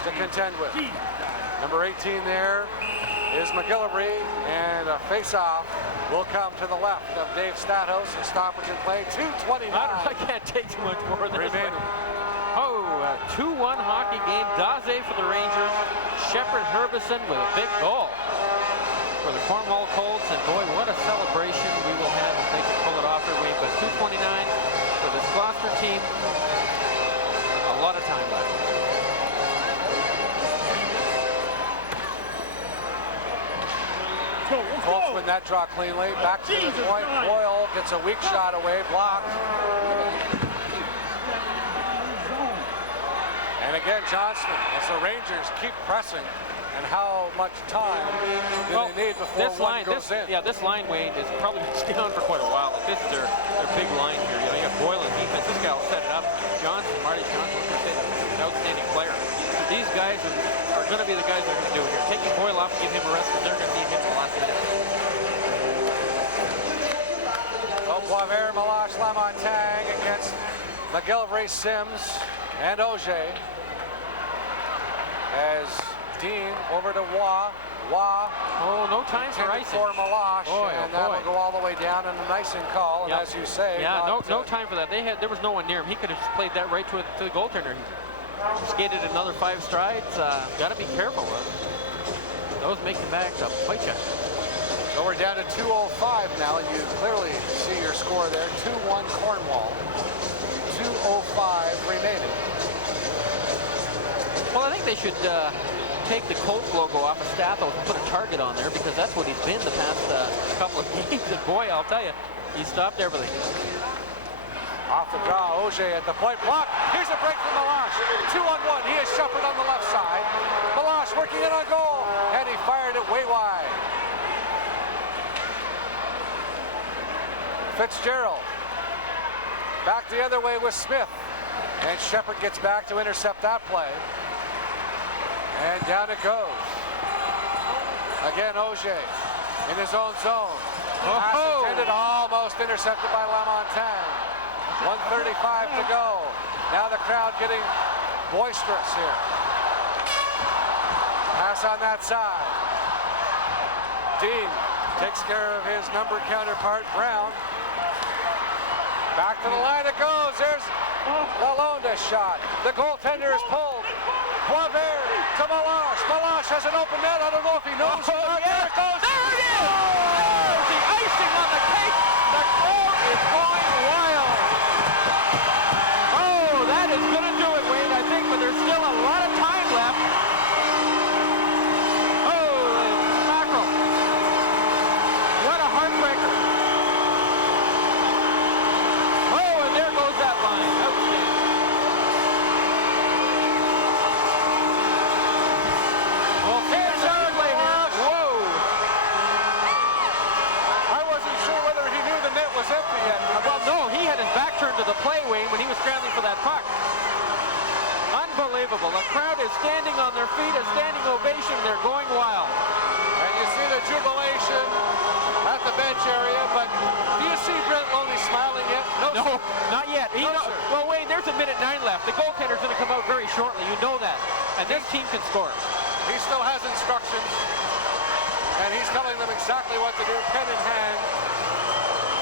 to contend with. Number 18 there is McGillivray, and a face-off will come to the left of Dave Statos. A stoppage in play. 2:29. I can't take too much more than remaining. Oh, a 2-1 hockey game. Daze for the Rangers. Shepard Herbison with a big goal for the Cornwall Colts. And boy, what a celebration we will have if they can pull it off their way. But 2:29 for this Gloucester team. A lot of time left. Colts win that draw cleanly. Back to the point. Boyle gets a weak shot away, blocked. And again, Johnston, as the Rangers keep pressing, and how much time do they need before one goes in? Yeah, this line, Wayne, is probably going to stay on for quite a while. Like, this is their big line here. You know, you got Boyle in defense. This guy will set it up. Johnson, Marty Johnson, what can I say? An outstanding player. These guys are going to be the guys that are going to do it here. Taking Boyle off and give him a rest, because they're going to need him the last minute. Poivert, Malash, Lamontagne against McGillivray, Sims, and Auger. As Dean over to Waugh. Oh, no time for icing. For Malash, and that'll go all the way down in the icing call. And as you say, no time for that. There was no one near him. He could have played that right to the goaltender. He skated another 5 strides. Got to be careful. Those make the back up. Fight you. So we're down to 2:05 now, and you clearly see your score there. 2-1 Cornwall. 2:05 remaining. Well, I think they should take the Colts logo off of Stathos and put a target on there, because that's what he's been the past couple of games. And boy, I'll tell you, he stopped everything. Off the draw, Auger at the point, block. Here's a break from Malash. 2-on-1. He is Shepard on the left side. Malash working in on goal, and he fired it way wide. Fitzgerald back the other way with Smith, and Shepard gets back to intercept that play, and down it goes again. Auger in his own zone. Pass intended, almost intercepted by Lamontagne. 1:35 to go. Now the crowd getting boisterous here. Pass on that side. Dean takes care of his number counterpart, Brown. Back to the line it goes. There's Lalonde shot. The goaltender is pulled. Poivert to Malash. Malash has an open net. I don't know if he knows. There it goes. There it is! Oh, the icing on the cake. The crowd is going wild. Oh, that is going to do it, Wayne, I think, but there's still a lot of time left. Oh, mackerel. What a heartbreaker. Oh, and there goes that line. Outstanding. Well, fans are playing here. Whoa. I wasn't sure whether he knew the net was empty yet. Well, no, he had his back turned to the play, Wayne, when he was scrambling for that puck. Unbelievable. The crowd is standing on their feet, a standing ovation. They're going wild. And you see the jubilation at the bench area, but do you see Brent Loney smiling yet? No, not yet. Sir. Well, Wayne, there's a minute 9 left. The goaltender's going to come out very shortly. You know that. And this team can score. He still has instructions, and he's telling them exactly what to do, pen in hand.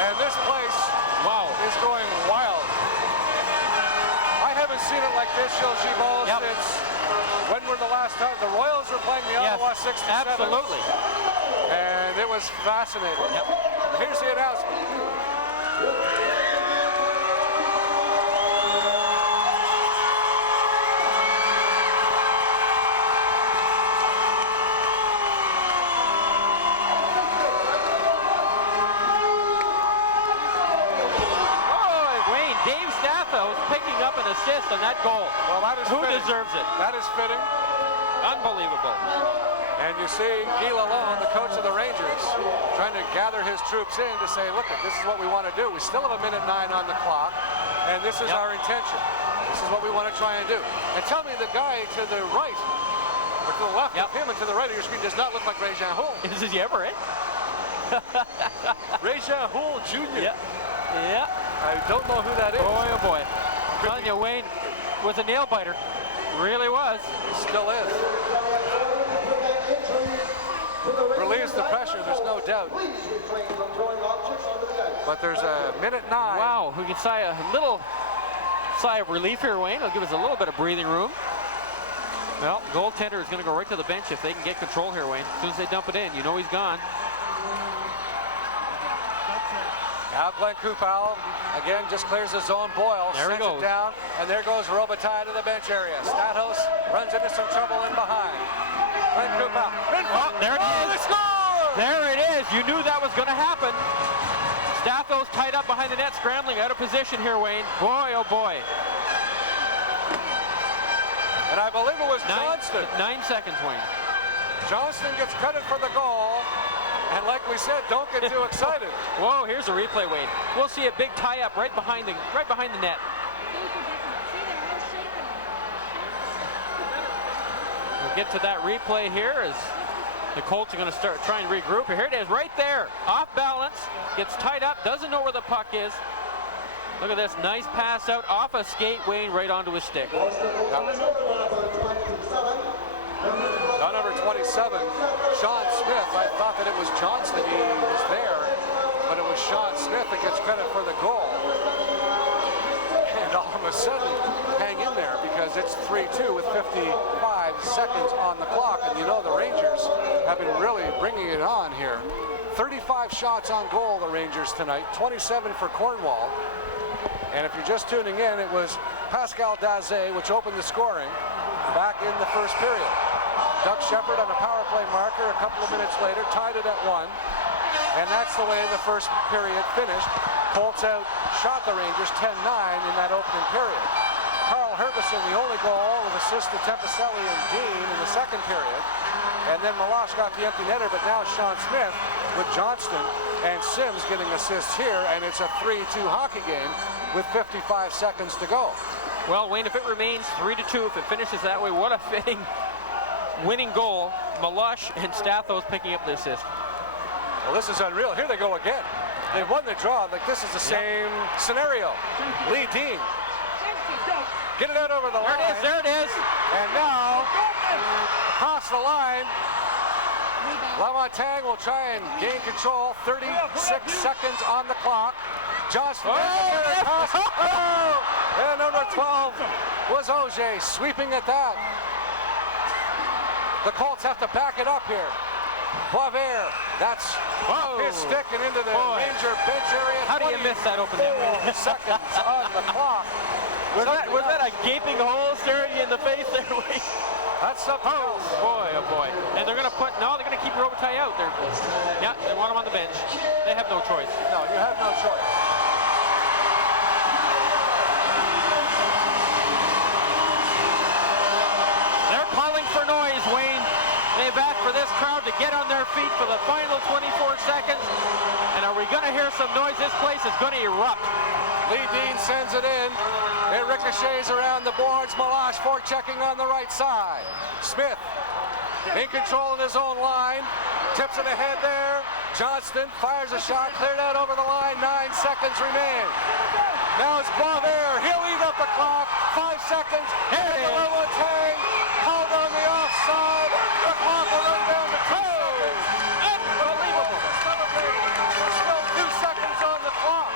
And this place Wow. is going wild. I haven't seen it like this, Josie, since when were the last time the Royals were playing the Ottawa 67? Absolutely. And it was fascinating. Yep. Here's the announcement. Picking up an assist on that goal. Well, that is Who fitting. deserves it? That is fitting. Unbelievable. And you see Guy Lalonde, the coach of the Rangers, trying to gather his troops in to say, look, this is what we want to do. We still have 1:09 on the clock, and this is our intention. This is what we want to try and do. And tell me the guy to the right, or to the left of him and to the right of your screen does not look like Ray Jean Houle. This is Everett. Ray Jean Houle Jr. Yeah. I don't know who that is. Boy, oh boy. I'm telling you, Wayne was a nail biter. Really was. Still is. Relieves the pressure, there's no doubt. But there's 1:09. Wow, we can sigh a little sigh of relief here, Wayne. It'll give us a little bit of breathing room. Well, goaltender is going to go right to the bench if they can get control here, Wayne. As soon as they dump it in, you know he's gone. Now Glenn Kupal, again, just clears his zone. Boyle there sends it down, and there goes Robitaille to the bench area. Stathos runs into some trouble in behind. Glenn Kupal. Oh, there it is. They score! There it is. You knew that was going to happen. Stathos tied up behind the net, scrambling out of position here, Wayne. Boy, oh boy. And I believe it was Johnston. 9 seconds, Wayne. Johnston gets credit for the goal. And like we said, don't get too excited. Whoa, here's a replay, Wayne. We'll see a big tie-up right behind the net. We'll get to that replay here as the Colts are going to start trying to regroup. Here it is, right there. Off balance, gets tied up, doesn't know where the puck is. Look at this, nice pass out off a skate, Wayne, right onto his stick. On number 27, Sean Smith. I thought that it was Johnston. He was there, but it was Sean Smith that gets credit for the goal. And all of a sudden, hang in there because it's 3-2 with 55 seconds on the clock. And you know the Rangers have been really bringing it on here. 35 shots on goal, the Rangers tonight, 27 for Cornwall. And if you're just tuning in, it was Pascal Daze which opened the scoring back in the first period. Doug Shepard on a power play marker a couple of minutes later, tied it at 1. And that's the way the first period finished. Colts outshot the Rangers 10-9 in that opening period. Carl Herbison, the only goal with assist to Tempicelli and Dean in the second period. And then Malash got the empty netter, but now Sean Smith with Johnston and Sims getting assists here, and it's a 3-2 hockey game with 55 seconds to go. Well, Wayne, if it remains 3-2, if it finishes that way, what a fitting winning goal. Malash and Stathos picking up the assist. Well, this is unreal. Here they go again. They won the draw. Like, this is the same scenario. Lee Dean. Get it out over the line. There it is. And now, across the line, LaMontagne will try and gain control. 36 seconds on the clock. Johnston. And number 12 was Auger sweeping at that. The Colts have to back it up here. Poivert, that's his stick and into the Ranger bench area. How do you miss that open net? Seconds on the clock. Was that a gaping hole staring you in the face there? That's something else. Boy, oh boy. And they're going to they're going to keep Robitaille out. They want him on the bench. They have no choice. No, you have no choice. They're calling for noise, Wayne. They've asked for this crowd to get on their feet for the final 24 seconds. And are we going to hear some noise? This place is going to erupt. Lee Dean sends it in. It ricochets around the boards. Malash forechecking on the right side. Smith in control in his own line. Tips it ahead there. Johnston fires a shot. Cleared out over the line. 9 seconds remain. Now it's Boisvert. He'll eat up the clock. 5 seconds. Here it is. Called on the offside. The clock will run down to 2 seconds. Unbelievable. Still 2 seconds on the clock.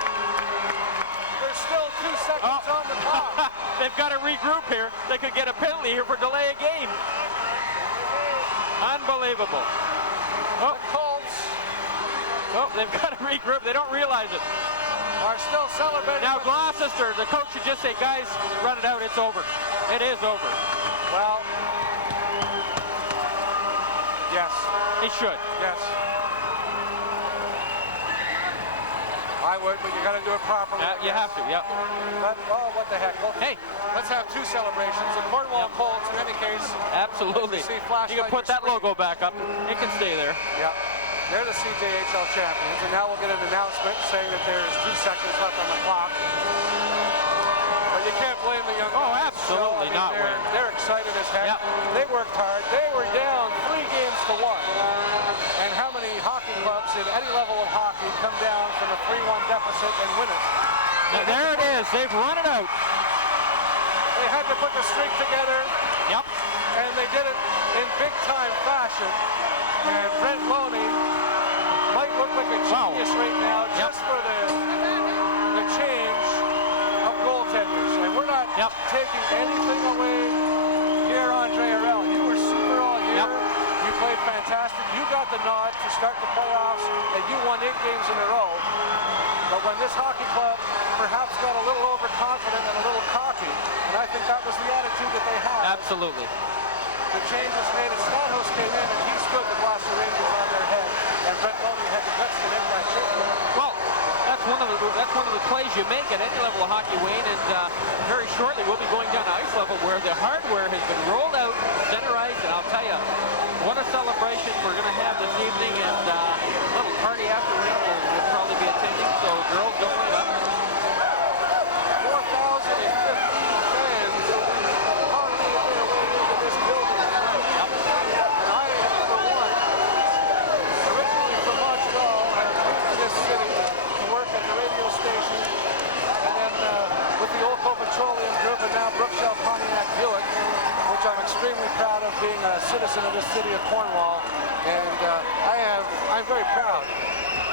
Unbelievable. Oh, The Colts they've got to regroup. They don't realize it. are still celebrating. Now Gloucester, the coach should just say, guys, run it out. It's over. It is over. Well, yes. He should. Yes. I would, but you got to do it properly. You have to, yep. But, oh, what the heck. Well, Hey. Let's have two celebrations. The Cornwall Colts, in any case. Absolutely. See You flashlight can put your that screen. logo back up. It can stay there. Yeah. They're the CCHL champions, and now we'll get an announcement saying that there's 2 seconds left on the clock. But you can't blame the young Oh, guys. absolutely not, Wayne. They're excited as heck. Yep. They worked hard. They were down 3 games to 1. And how many hockey clubs in any level of hockey come down from a 3-1 deficit and win it? Now, there it is. They've run it out. They had to put the streak together. Yep. And they did it in big-time fashion. And Brent Loney might look like a genius right now just for the change of goaltenders. And we're not taking anything away here, Andre Arell. You were super all year. Yep. You played fantastic. You got the nod to start the playoffs, and you won 8 games in a row. But when this hockey club perhaps got a little overconfident and a little cocky, and I think that was the attitude that they had. Absolutely. The change was made, and Stanos came in, and he stood the Gloucester Rangers on their head, and Brent Loney had the guts to make that change. Well, that's one of the plays you make at any level of hockey, Wayne, and very shortly we'll be going down to ice level where the hardware has been rolled out, center ice, and I'll tell you, what a celebration we're going to have this evening, and a little party after we'll probably be attending, so girls, don't wait up. 4,015 fans hardly made their way into this building tonight. And I, for one, originally from Montreal, have moved to this city to work at the radio station, and then with the Olco Petroleum Group, and now Brookshire Pontiac Buick, which I'm extremely proud of being a citizen of this city of Cornwall. And I'm very proud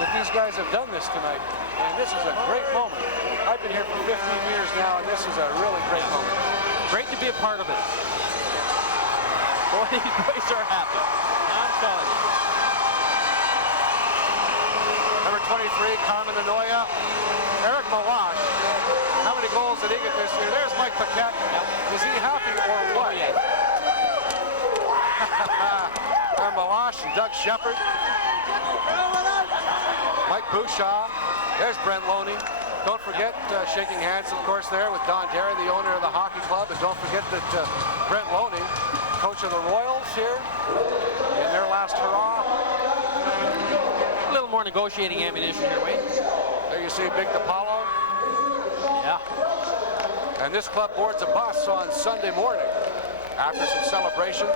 that these guys have done this tonight. And this is a great moment. I've been here for 15 years now, and this is a really great moment. Great to be a part of it. Boy, these boys are happy. I'm telling you. Number 23, Carmen Anoya. Eric Malash. How many goals did he get this year? There's Mike Paquette. Is he happy or what? Malash and Doug Shepard. Mike Bouchard. There's Brent Loney. Don't forget shaking hands, of course, there with Don Derry, the owner of the hockey club. And don't forget that Brent Loney, coach of the Royals here, in their last hurrah. A little more negotiating ammunition here, Wayne. There you see Big DePaulo. Yeah. And this club boards a bus on Sunday morning after some celebrations.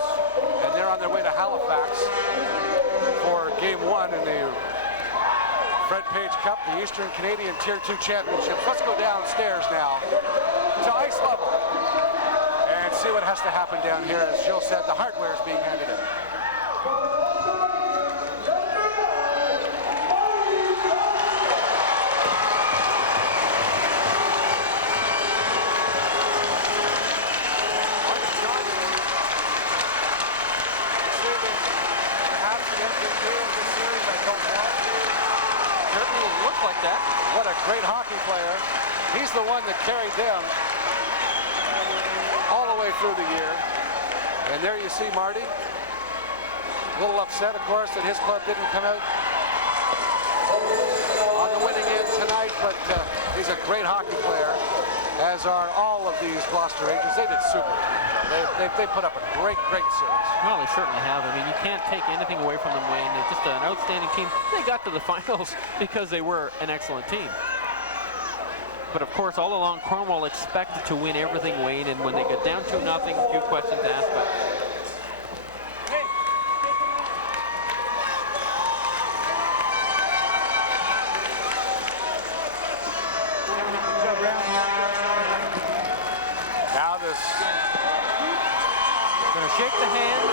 And they're on their way to Halifax for Game 1 in the Fred Page Cup, the Eastern Canadian Tier 2 Championships. Let's go downstairs now to ice level and see what has to happen down here. As Jill said, the hardware is being handed in. Like that. What a great hockey player. He's the one that carried them all the way through the year. And there you see Marty. A little upset, of course, that his club didn't come out on the winning end tonight, but he's a great hockey player, as are all of these Gloucester Rangers. They did super. They put up a great series. Well, they certainly have. I mean, you can't take anything away from them, Wayne. They're just an outstanding team. They got to the finals because they were an excellent team. But of course, all along, Cornwall expected to win everything, Wayne, and when they got down 2-0, a few questions asked, but now this going to shake the hand,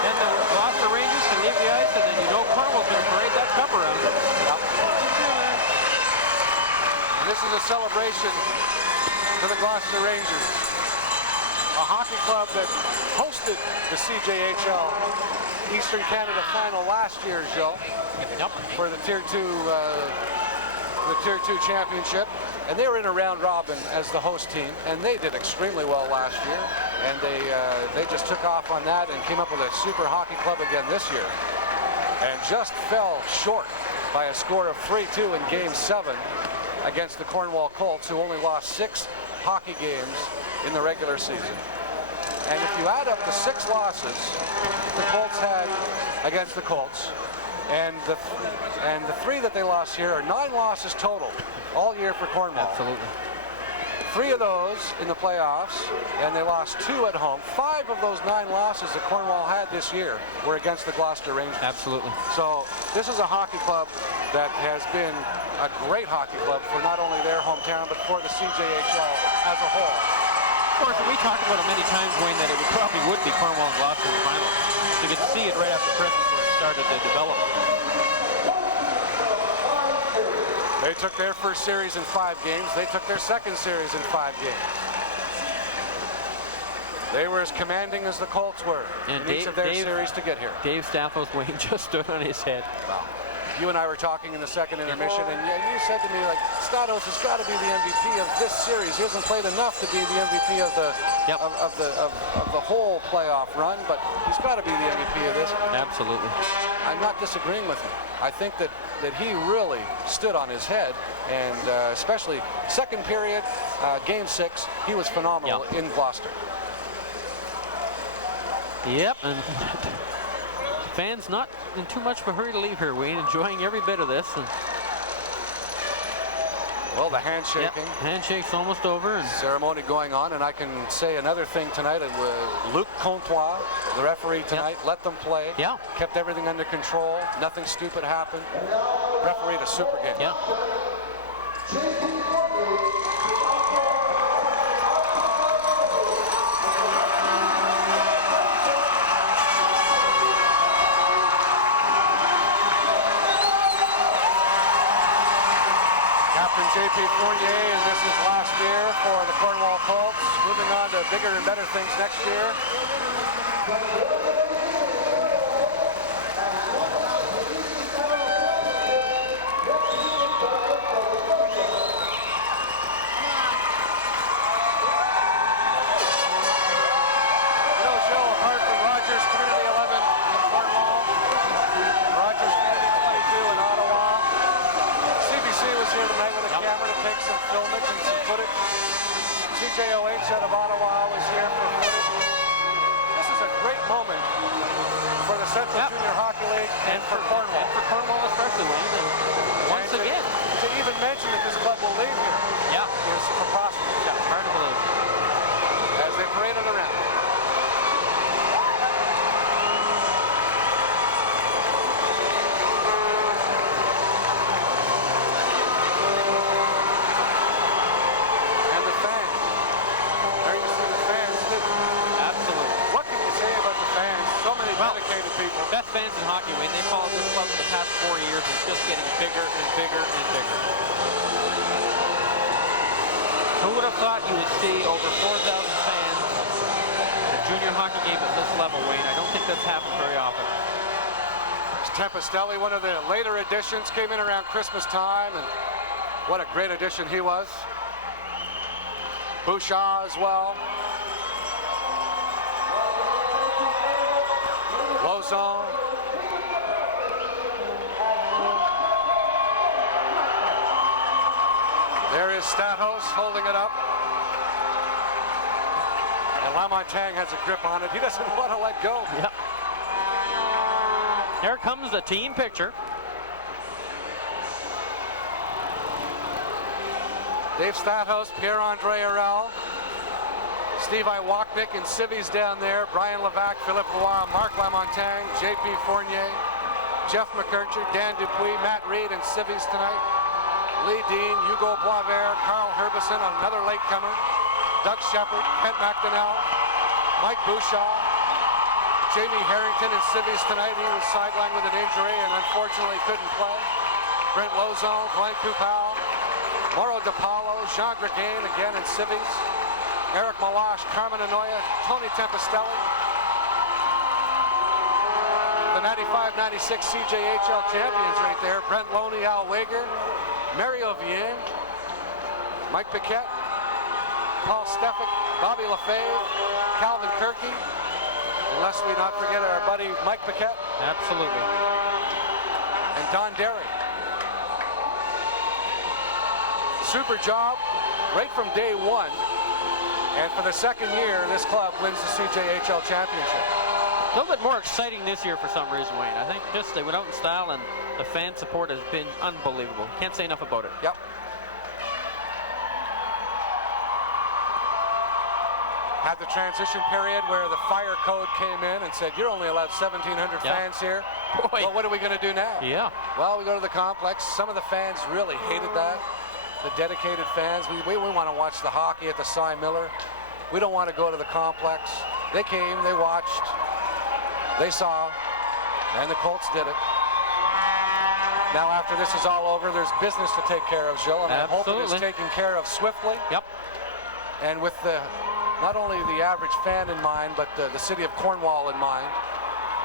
then the Gloucester Rangers can leave the ice, and then you know Cornwall's going to parade that cup around. And this is a celebration to the Gloucester Rangers. a hockey club that hosted the CJHL Eastern Canada Final last year, Joe, for the Tier 2 championship. And they were in a round robin as the host team, and they did extremely well last year. And they just took off on that and came up with a super hockey club again this year. And just fell short by a score of 3-2 in Game 7 against the Cornwall Colts, who only lost 6 hockey games in the regular season. And if you add up the 6 losses the Colts had against the Colts, and the 3 that they lost here are 9 losses total all year for Cornwall. Absolutely. 3 of those in the playoffs, and they lost 2 at home. 5 of those 9 losses that Cornwall had this year were against the Gloucester Rangers. Absolutely. So this is a hockey club that has been a great hockey club for not only their hometown, but for the CJHL as a whole. Of course, we talked about it many times, Wayne, that it probably would be Cornwall and Gloucester in the final. You could see it right after Christmas where it started to develop. They took their first series in 5 games. They took their second series in 5 games. They were as commanding as the Colts were in each of their series to get here. Dave Stathos, Wayne, just stood on his head. Wow. You and I were talking in the second intermission, and you said to me, like, Stathos has got to be the MVP of this series. He hasn't played enough to be the MVP of the whole playoff run, but he's got to be the MVP of this. Absolutely. I'm not disagreeing with him. I think that he really stood on his head, and especially second period, Game 6, he was phenomenal in Gloucester. Yep, and fans not in too much of a hurry to leave here, Wayne, enjoying every bit of this. And well, the handshaking. Handshake's almost over. And ceremony going on, and I can say another thing tonight. Luc Comtois, the referee tonight, let them play. Yeah. Kept everything under control. Nothing stupid happened. Refereed a super game. Yeah. J.P. Fournier, and this is last year for the Cornwall Colts. Moving on to bigger and better things next year. You know, Joe, apart from Rogers Community 11 in Cornwall, Rogers Community 22 in Ottawa, CBC was here tonight with a camera to take some filmage and some footage. CJOH out of Ottawa was here for footage. This is a great moment for the Central Junior Hockey League and for Cornwall. And for Cornwall especially, Wayne. And once again. To even mention that this club will leave here is preposterous. Yeah, hard to believe. As they parade it around. Dedicated people. Best fans in hockey, Wayne. They followed this club for the past 4 years. It's just getting bigger and bigger and bigger. Who would have thought you would see over 4,000 fans at a junior hockey game at this level, Wayne? I don't think that's happened very often. Tempestelli, one of the later additions, came in around Christmas time, and what a great addition he was. Bouchard as well. Lozon. There is Stathos holding it up. And Lamontagne has a grip on it. He doesn't want to let go. Yep. Here comes the team picture. Dave Stathos, Pierre-Andre Arel, Steve Iwaknik and Civvies down there, Brian Levac, Philippe Roy, Marc Lamontagne, J.P. Fournier, Jeff McKercher, Dan Dupuis, Matt Reed and Civvies tonight, Lee Dean, Hugo Boisvert, Carl Herbison, another latecomer, Doug Shepard, Kent McDonnell, Mike Bouchard, Jamie Harrington and Civvies tonight. He was sidelined with an injury and unfortunately couldn't play. Brent Lozon, Glenn Kupal, Mauro DePaulo, Jean Gregain again and Civvies. Eric Malash, Carmen Anoya, Tony Tempestelli. The 95-96 CJHL champions right there. Brent Loney, Al Wager, Mario Vieng, Mike Paquette, Paul Stefik, Bobby LaFave, Calvin Kirky, and lest we not forget our buddy Mike Paquette. Absolutely. And Don Derry. Super job right from day one. And for the second year, this club wins the CJHL championship. A little bit more exciting this year for some reason, Wayne. I think just they went out in style, and the fan support has been unbelievable. Can't say enough about it. Yep. Had the transition period where the fire code came in and said, you're only allowed 1,700 fans here. Boy. Well, what are we going to do now? Yeah. Well, we go to the complex. Some of the fans really hated that. The dedicated fans. We want to watch the hockey at the Cy Miller. We don't want to go to the complex. They came, they watched, they saw, and the Colts did it. Now, after this is all over, there's business to take care of, Jill, and I'm hoping it's taken care of swiftly. Yep. And with the not only the average fan in mind, but the city of Cornwall in mind.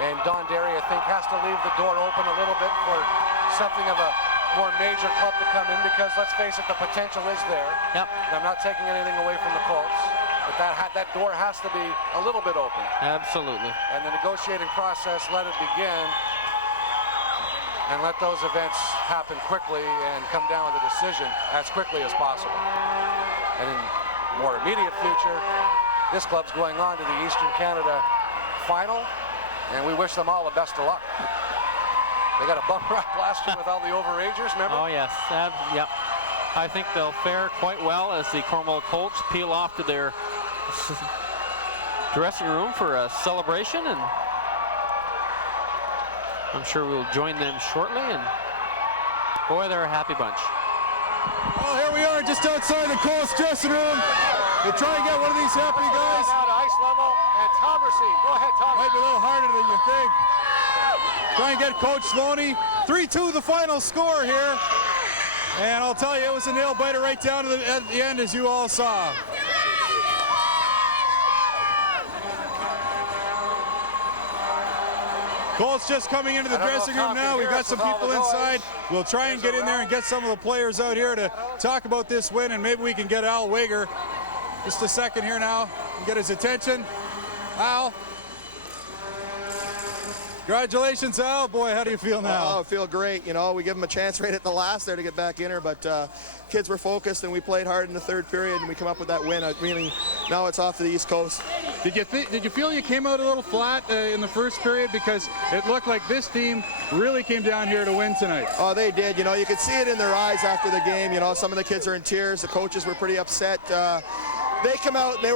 And Don Derry, I think, has to leave the door open a little bit for something of a more major club to come in, because let's face it, the potential is there. Yep. And I'm not taking anything away from the Colts, but that door has to be a little bit open. Absolutely. And the negotiating process, let it begin, and let those events happen quickly and come down with a decision as quickly as possible. And in the more immediate future, this club's going on to the Eastern Canada final, and we wish them all the best of luck. They got a bum rock last year with all the overagers, remember? Oh, yes. Yep. I think they'll fare quite well as the Cornwall Colts peel off to their dressing room for a celebration, and I'm sure we'll join them shortly, and boy, they're a happy bunch. Well, here we are just outside the Colts dressing room. They try and get one of these happy guys. Now to ice level, and Tom Racine. Go ahead, Tom. Might be a little harder than you think. Try and get Coach Loney. 3-2 the final score here. And I'll tell you, it was a nail biter right down to at the end, as you all saw. Colts just coming into the dressing room now. We've got some people inside. We'll try and get in there and get some of the players out here to talk about this win, and maybe we can get Al Wager just a second here now and get his attention. Al. Congratulations, Al. Boy, how do you feel now? Oh, I feel great. You know, we give them a chance right at the last there to get back in her, but kids were focused and we played hard in the third period and we come up with that win. Now it's off to the East Coast. Did you feel you came out a little flat in the first period, because it looked like this team really came down here to win tonight? Oh, they did. You know, you could see it in their eyes after the game. You know, some of the kids are in tears. The coaches were pretty upset. They come out, they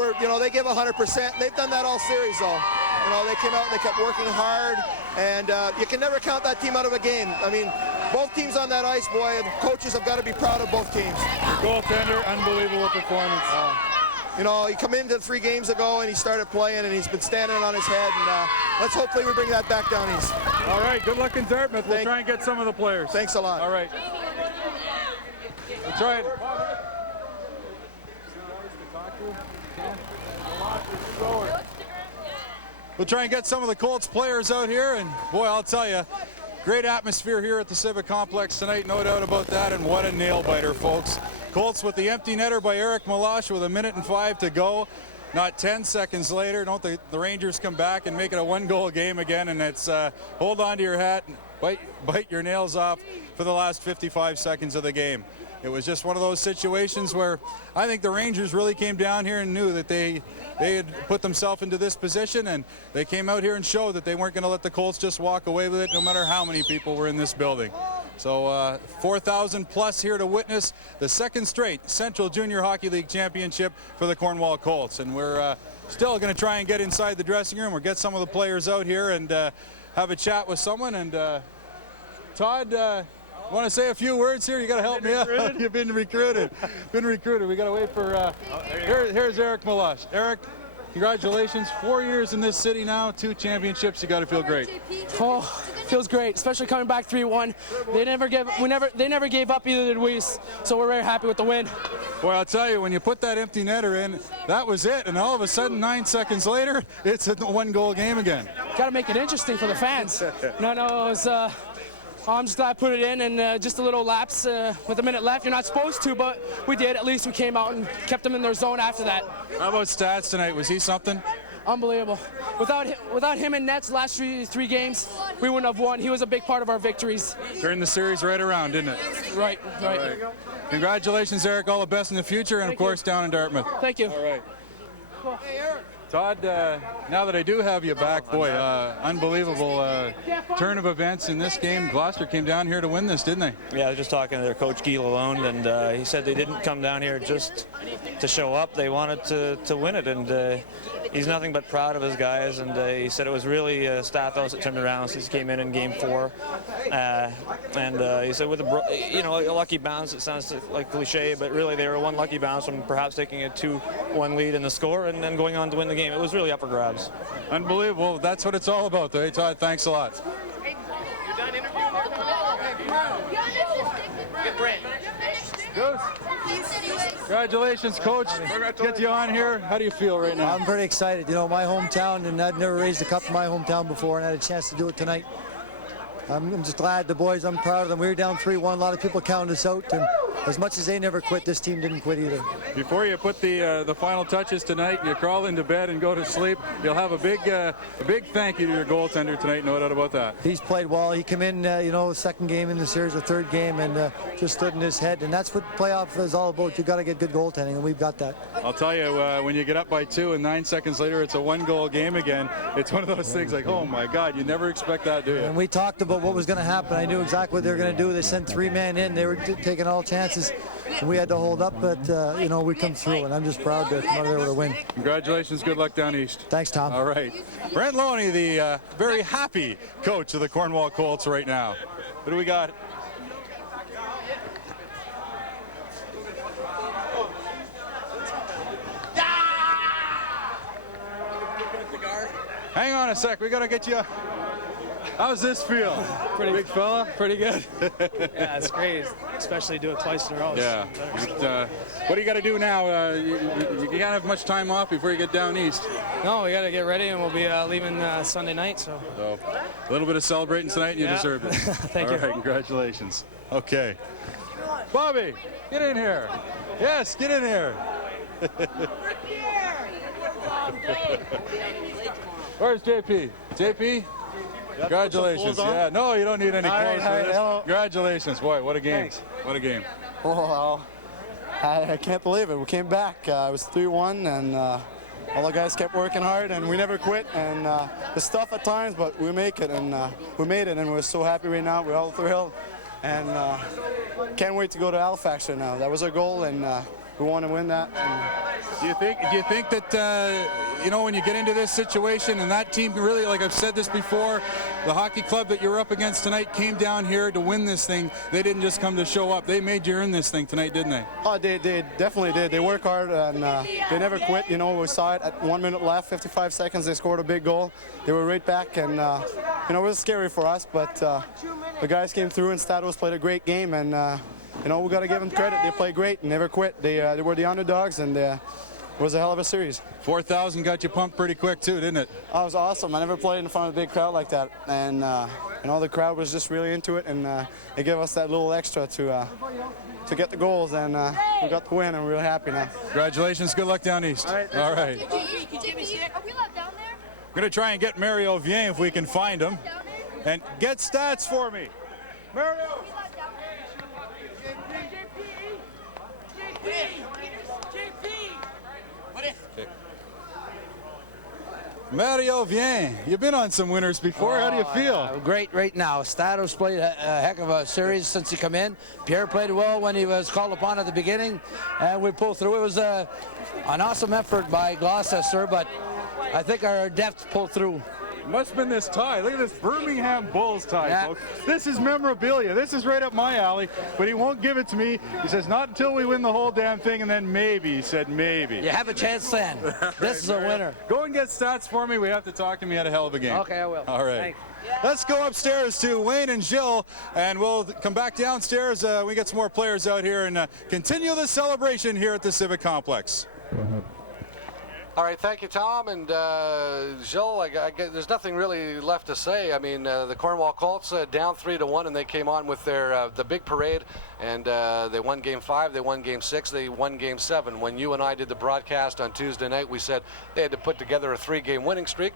give 100%. They've done that all series, though. You know, they came out and they kept working hard, and you can never count that team out of a game. I mean, both teams on that ice, boy, the coaches have got to be proud of both teams. Goaltender, unbelievable performance. You know, he come into 3 games ago and he started playing, and he's been standing on his head, and let's hopefully we bring that back down east. All right, good luck in Dartmouth. We'll try and get some of the players. Thanks a lot. All right. We'll try it. We'll try and get some of the Colts players out here, and boy, I'll tell you, great atmosphere here at the Civic Complex tonight, no doubt about that, and what a nail-biter, folks. Colts with the empty netter by Eric Malash with 1:05 to go. Not 10 seconds later, don't the Rangers come back and make it a 1-goal game again, and it's hold on to your hat and bite your nails off for the last 55 seconds of the game. It was just one of those situations where I think the Rangers really came down here and knew that they had put themselves into this position, and they came out here and showed that they weren't going to let the Colts just walk away with it no matter how many people were in this building. So 4,000 plus here to witness the second straight Central Junior Hockey League Championship for the Cornwall Colts. And we're still going to try and get inside the dressing room or get some of the players out here and have a chat with someone. And Todd, want to say a few words here? You got to help me out. You've been recruited. We got to wait for. Here's Eric Malash. Eric, congratulations. 4 years in this city now, 2 championships. You got to feel great. Oh, feels great, especially coming back 3-1. They never gave up, either did we. So we're very happy with the win. Boy, I'll tell you, when you put that empty netter in, that was it. And all of a sudden, 9 seconds later, it's a 1-goal game again. Got to make it interesting for the fans. No, it was. I'm just glad I put it in, and just a little lapse with a minute left. You're not supposed to, but we did. At least we came out and kept them in their zone after that. How about Stats tonight? Was he something? Unbelievable. Without him in nets last three games, we wouldn't have won. He was a big part of our victories. Turned the series right around, didn't it? Right. Congratulations, Eric. All the best in the future, and of course down in Dartmouth. Thank you. All right. Todd, now that I do have you back, boy, unbelievable turn of events in this game. Gloucester came down here to win this, didn't they? Yeah, I was just talking to their coach, Guy Lalonde, and he said they didn't come down here just to show up. They wanted to win it, and he's nothing but proud of his guys. And he said it was really Stathos that turned around since he came in Game 4. And he said with a lucky bounce, it sounds like cliche, but really they were one lucky bounce from perhaps taking a 2-1 lead in the score and then going on to win the game. It was really up for grabs. Unbelievable. That's what it's all about, though. Hey, Todd, thanks a lot. Congratulations, Coach. Get you on here. How do you feel right now? I'm pretty excited. You know, my hometown, and I've never raised a cup in my hometown before, and I had a chance to do it tonight. I'm just glad the boys, I'm proud of them. We were down 3-1. A lot of people counted us out, and as much as they never quit, this team didn't quit either. Before you put the final touches tonight and you crawl into bed and go to sleep, you'll have a big thank you to your goaltender tonight, no doubt about that. He's played well. He came in, second game in the series, the third game, and just stood in his head. And that's what playoff is all about. You got to get good goaltending, and we've got that. I'll tell you, when you get up by 2 and 9 seconds later, it's a 1-goal game again. It's one of those things like, oh my God, you never expect that, do you? And we talked about what was going to happen. I knew exactly what they were going to do. They sent 3 men in. They were taking all chances. And we had to hold up, but, we come through, and I'm just proud to come out there with a win. Congratulations. Good luck down east. Thanks, Tom. All right. Brent Loney, the very happy coach of the Cornwall Colts right now. What do we got? Hang on a sec. We got to get you. How's this feel? Pretty big fella. Pretty good. Yeah, it's great. Especially do it twice in a row. Yeah. What do you got to do now? You can't have much time off before you get down east. No, we got to get ready, and we'll be leaving Sunday night. So a little bit of celebrating tonight, and you deserve it. Thank you. All right, congratulations. Okay. Bobby, get in here. Yes, get in here. Where's JP? JP? Congratulations. Yeah, no, you don't need any clothes for this. Congratulations. Boy, what a game. Thanks. What a game. Oh, well, I can't believe it. We came back. It was 3-1, and all the guys kept working hard, and we never quit. And it's tough at times, but we make it, and we made it, and we're so happy right now. We're all thrilled, and can't wait to go to Halifax right now. That was our goal, and we want to win that. Do you think that when you get into this situation and that team really, like I've said this before, the hockey club that you're up against tonight came down here to win this thing. They didn't just come to show up. They made you earn this thing tonight, didn't they? Oh, they definitely did. They work hard, and they never quit. We saw it at 1 minute left, 55 seconds. They scored a big goal. They were right back, and it was scary for us, but the guys came through, and Stados played a great game, and we got to give them credit. They played great and never quit. They were the underdogs, and it was a hell of a series. 4,000 got you pumped pretty quick too, didn't it? Oh, it was awesome. I never played in front of a big crowd like that, and the crowd was just really into it, and it gave us that little extra to get the goals, and we got the win, and we're real happy now. Congratulations. Good luck down east. All right. Are we allowed down there? We're going to try and get Mario Vien if we can find him. And get Stats for me. Mario. Mario Vien, you've been on some winners before. How do you feel? Great right now. Stados played a heck of a series since he come in. Pierre played well when he was called upon at the beginning, and we pulled through. It was an awesome effort by Gloucester, but I think our depth pulled through. Must have been this tie. Look at this Birmingham Bulls tie, folks. This is memorabilia. This is right up my alley, but he won't give it to me. He says, not until we win the whole damn thing, and then maybe. He said maybe. You have a chance then. This is a winner. Go and get stats for me. We have to talk to him. He had a hell of a game. Okay, I will. All right. Thanks. Let's go upstairs to Wayne and Jill, and we'll come back downstairs. We get some more players out here and continue the celebration here at the Civic Complex. All right, thank you, Tom. And Jill, there's nothing really left to say. I mean, the Cornwall Colts down 3-1, and they came on with their the big parade, and they won Game 5, they won Game 6, they won Game 7. When you and I did the broadcast on Tuesday night, we said they had to put together a 3-game winning streak.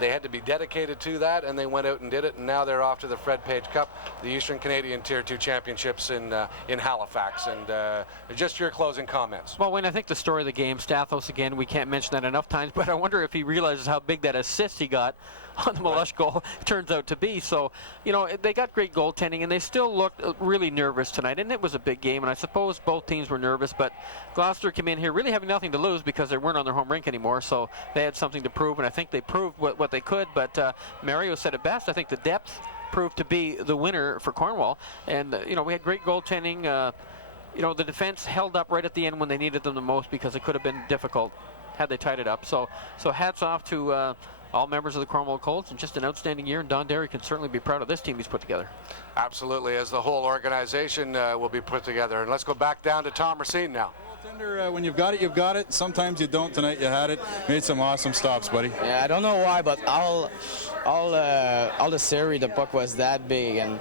They had to be dedicated to that, and they went out and did it, and now they're off to the Fred Page Cup, the Eastern Canadian Tier 2 Championships in Halifax. And just your closing comments. Well, Wayne, I think the story of the game, Stathos again, we can't mention that enough times, but I wonder if he realizes how big that assist he got on the Malush goal turns out to be. So, you know, they got great goaltending, and they still looked really nervous tonight, and it was a big game, and I suppose both teams were nervous, but Gloucester came in here really having nothing to lose because they weren't on their home rink anymore, so they had something to prove, and I think they proved what they could, but Mario said it best. I think the depth proved to be the winner for Cornwall, and, you know, we had great goaltending. You know, the defense held up right at the end when they needed them the most because it could have been difficult had they tied it up. So hats off to all members of the Cornwall Colts, and just an outstanding year, and Don Derry can certainly be proud of this team he's put together. Absolutely, as the whole organization will be put together. And let's go back down to Tom Racine now. Goaltender, when you've got it, you've got it. Sometimes you don't. Tonight you had it. Made some awesome stops, buddy. Yeah, I don't know why, but all the series, the puck was that big, and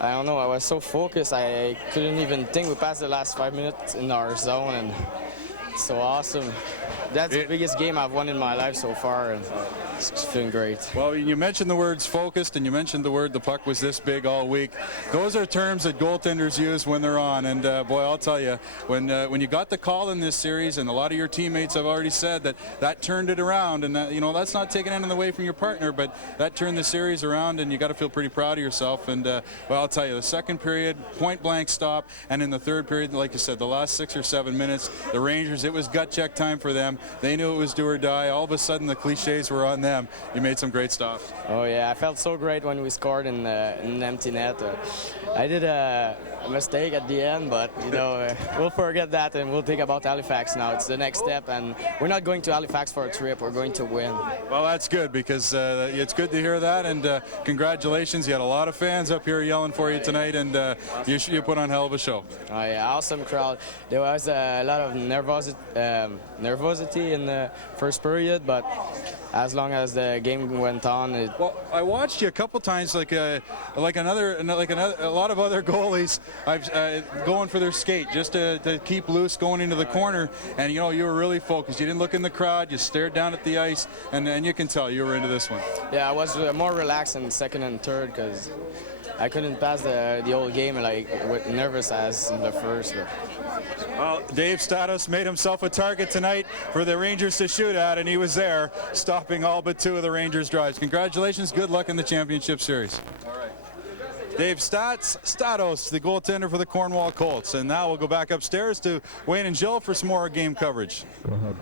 I don't know, I was so focused, I couldn't even think. We passed the last 5 minutes in our zone, and it's so awesome. That's the biggest game I've won in my life so far, and it's feeling great. Well, you mentioned the words focused, and you mentioned the word the puck was this big all week. Those are terms that goaltenders use when they're on, and boy, I'll tell you, when you got the call in this series, and a lot of your teammates have already said that turned it around, and you know, that's not taking anything away from your partner, but that turned the series around, and you got to feel pretty proud of yourself. And well, I'll tell you, the second period, point blank stop, and in the third period, like you said, the last 6 or 7 minutes, the Rangers, it was gut check time for them. They knew it was do or die. All of a sudden, the cliches were on them. You made some great stops. Oh yeah, I felt so great when we scored in an empty net. I did a mistake at the end, but you know, we'll forget that and we'll think about Halifax now. It's the next step, and we're not going to Halifax for a trip. We're going to win. Well, that's good, because it's good to hear that, and congratulations. You had a lot of fans up here yelling for you tonight, and you put on a hell of a show. Oh yeah, awesome crowd. There was a lot of nervosity in the first period, but as long as the game went on, well, I watched you a couple times, like a lot of other goalies, going for their skate just to keep loose going into the corner, and you know, you were really focused. You didn't look in the crowd. You stared down at the ice, and you can tell you were into this one. Yeah, I was more relaxed in second and third because I couldn't pass the whole game, like nervous as in the first. Well, Dave Statos made himself a target tonight for the Rangers to shoot at, and he was there, stopping all but 2 of the Rangers' drives. Congratulations. Good luck in the championship series. All right. Dave Statos, the goaltender for the Cornwall Colts. And now we'll go back upstairs to Wayne and Jill for some more game coverage. Go ahead.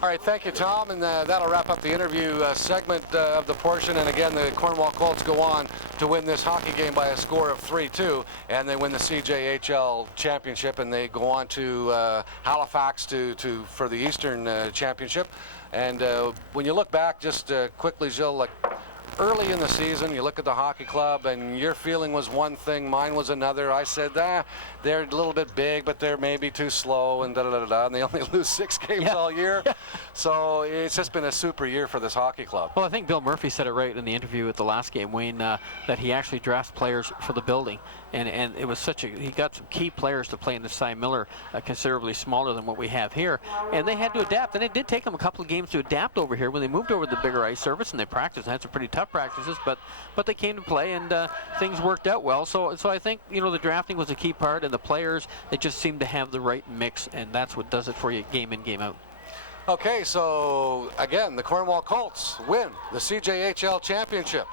All right, thank you, Tom, and that'll wrap up the interview segment of the portion. And again, the Cornwall Colts go on to win this hockey game by a score of 3-2, and they win the CCHL championship, and they go on to Halifax for the Eastern Championship. And when you look back, just quickly, Gilles, like early in the season, you look at the hockey club, and your feeling was one thing, mine was another. I said, they're a little bit big, but they're maybe too slow, and da-da-da-da, and they only lose 6 games all year. So it's just been a super year for this hockey club. Well, I think Bill Murphy said it right in the interview at the last game, Wayne, that he actually drafts players for the building. And it was he got some key players to play in the Cy Miller, considerably smaller than what we have here. And they had to adapt. And it did take them a couple of games to adapt over here when they moved over to the bigger ice surface, and they practiced. They had some pretty tough practices, but they came to play, and things worked out well. So I think, you know, the drafting was a key part, and the players, they just seem to have the right mix, and that's what does it for you game in, game out. Okay, so again, the Cornwall Colts win the CJHL championship.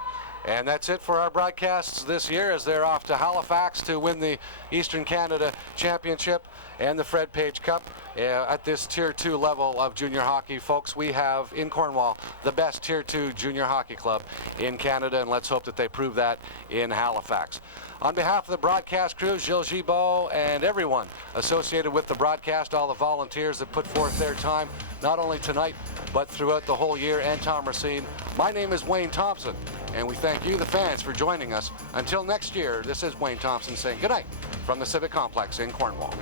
And that's it for our broadcasts this year, as they're off to Halifax to win the Eastern Canada Championship. and the Fred Page Cup at this Tier 2 level of junior hockey. Folks, we have in Cornwall the best Tier 2 junior hockey club in Canada, and let's hope that they prove that in Halifax. On behalf of the broadcast crew, Gilles Gibault, and everyone associated with the broadcast, all the volunteers that put forth their time, not only tonight, but throughout the whole year, and Tom Racine, my name is Wayne Thompson, and we thank you, the fans, for joining us. Until next year, this is Wayne Thompson saying good night from the Civic Complex in Cornwall.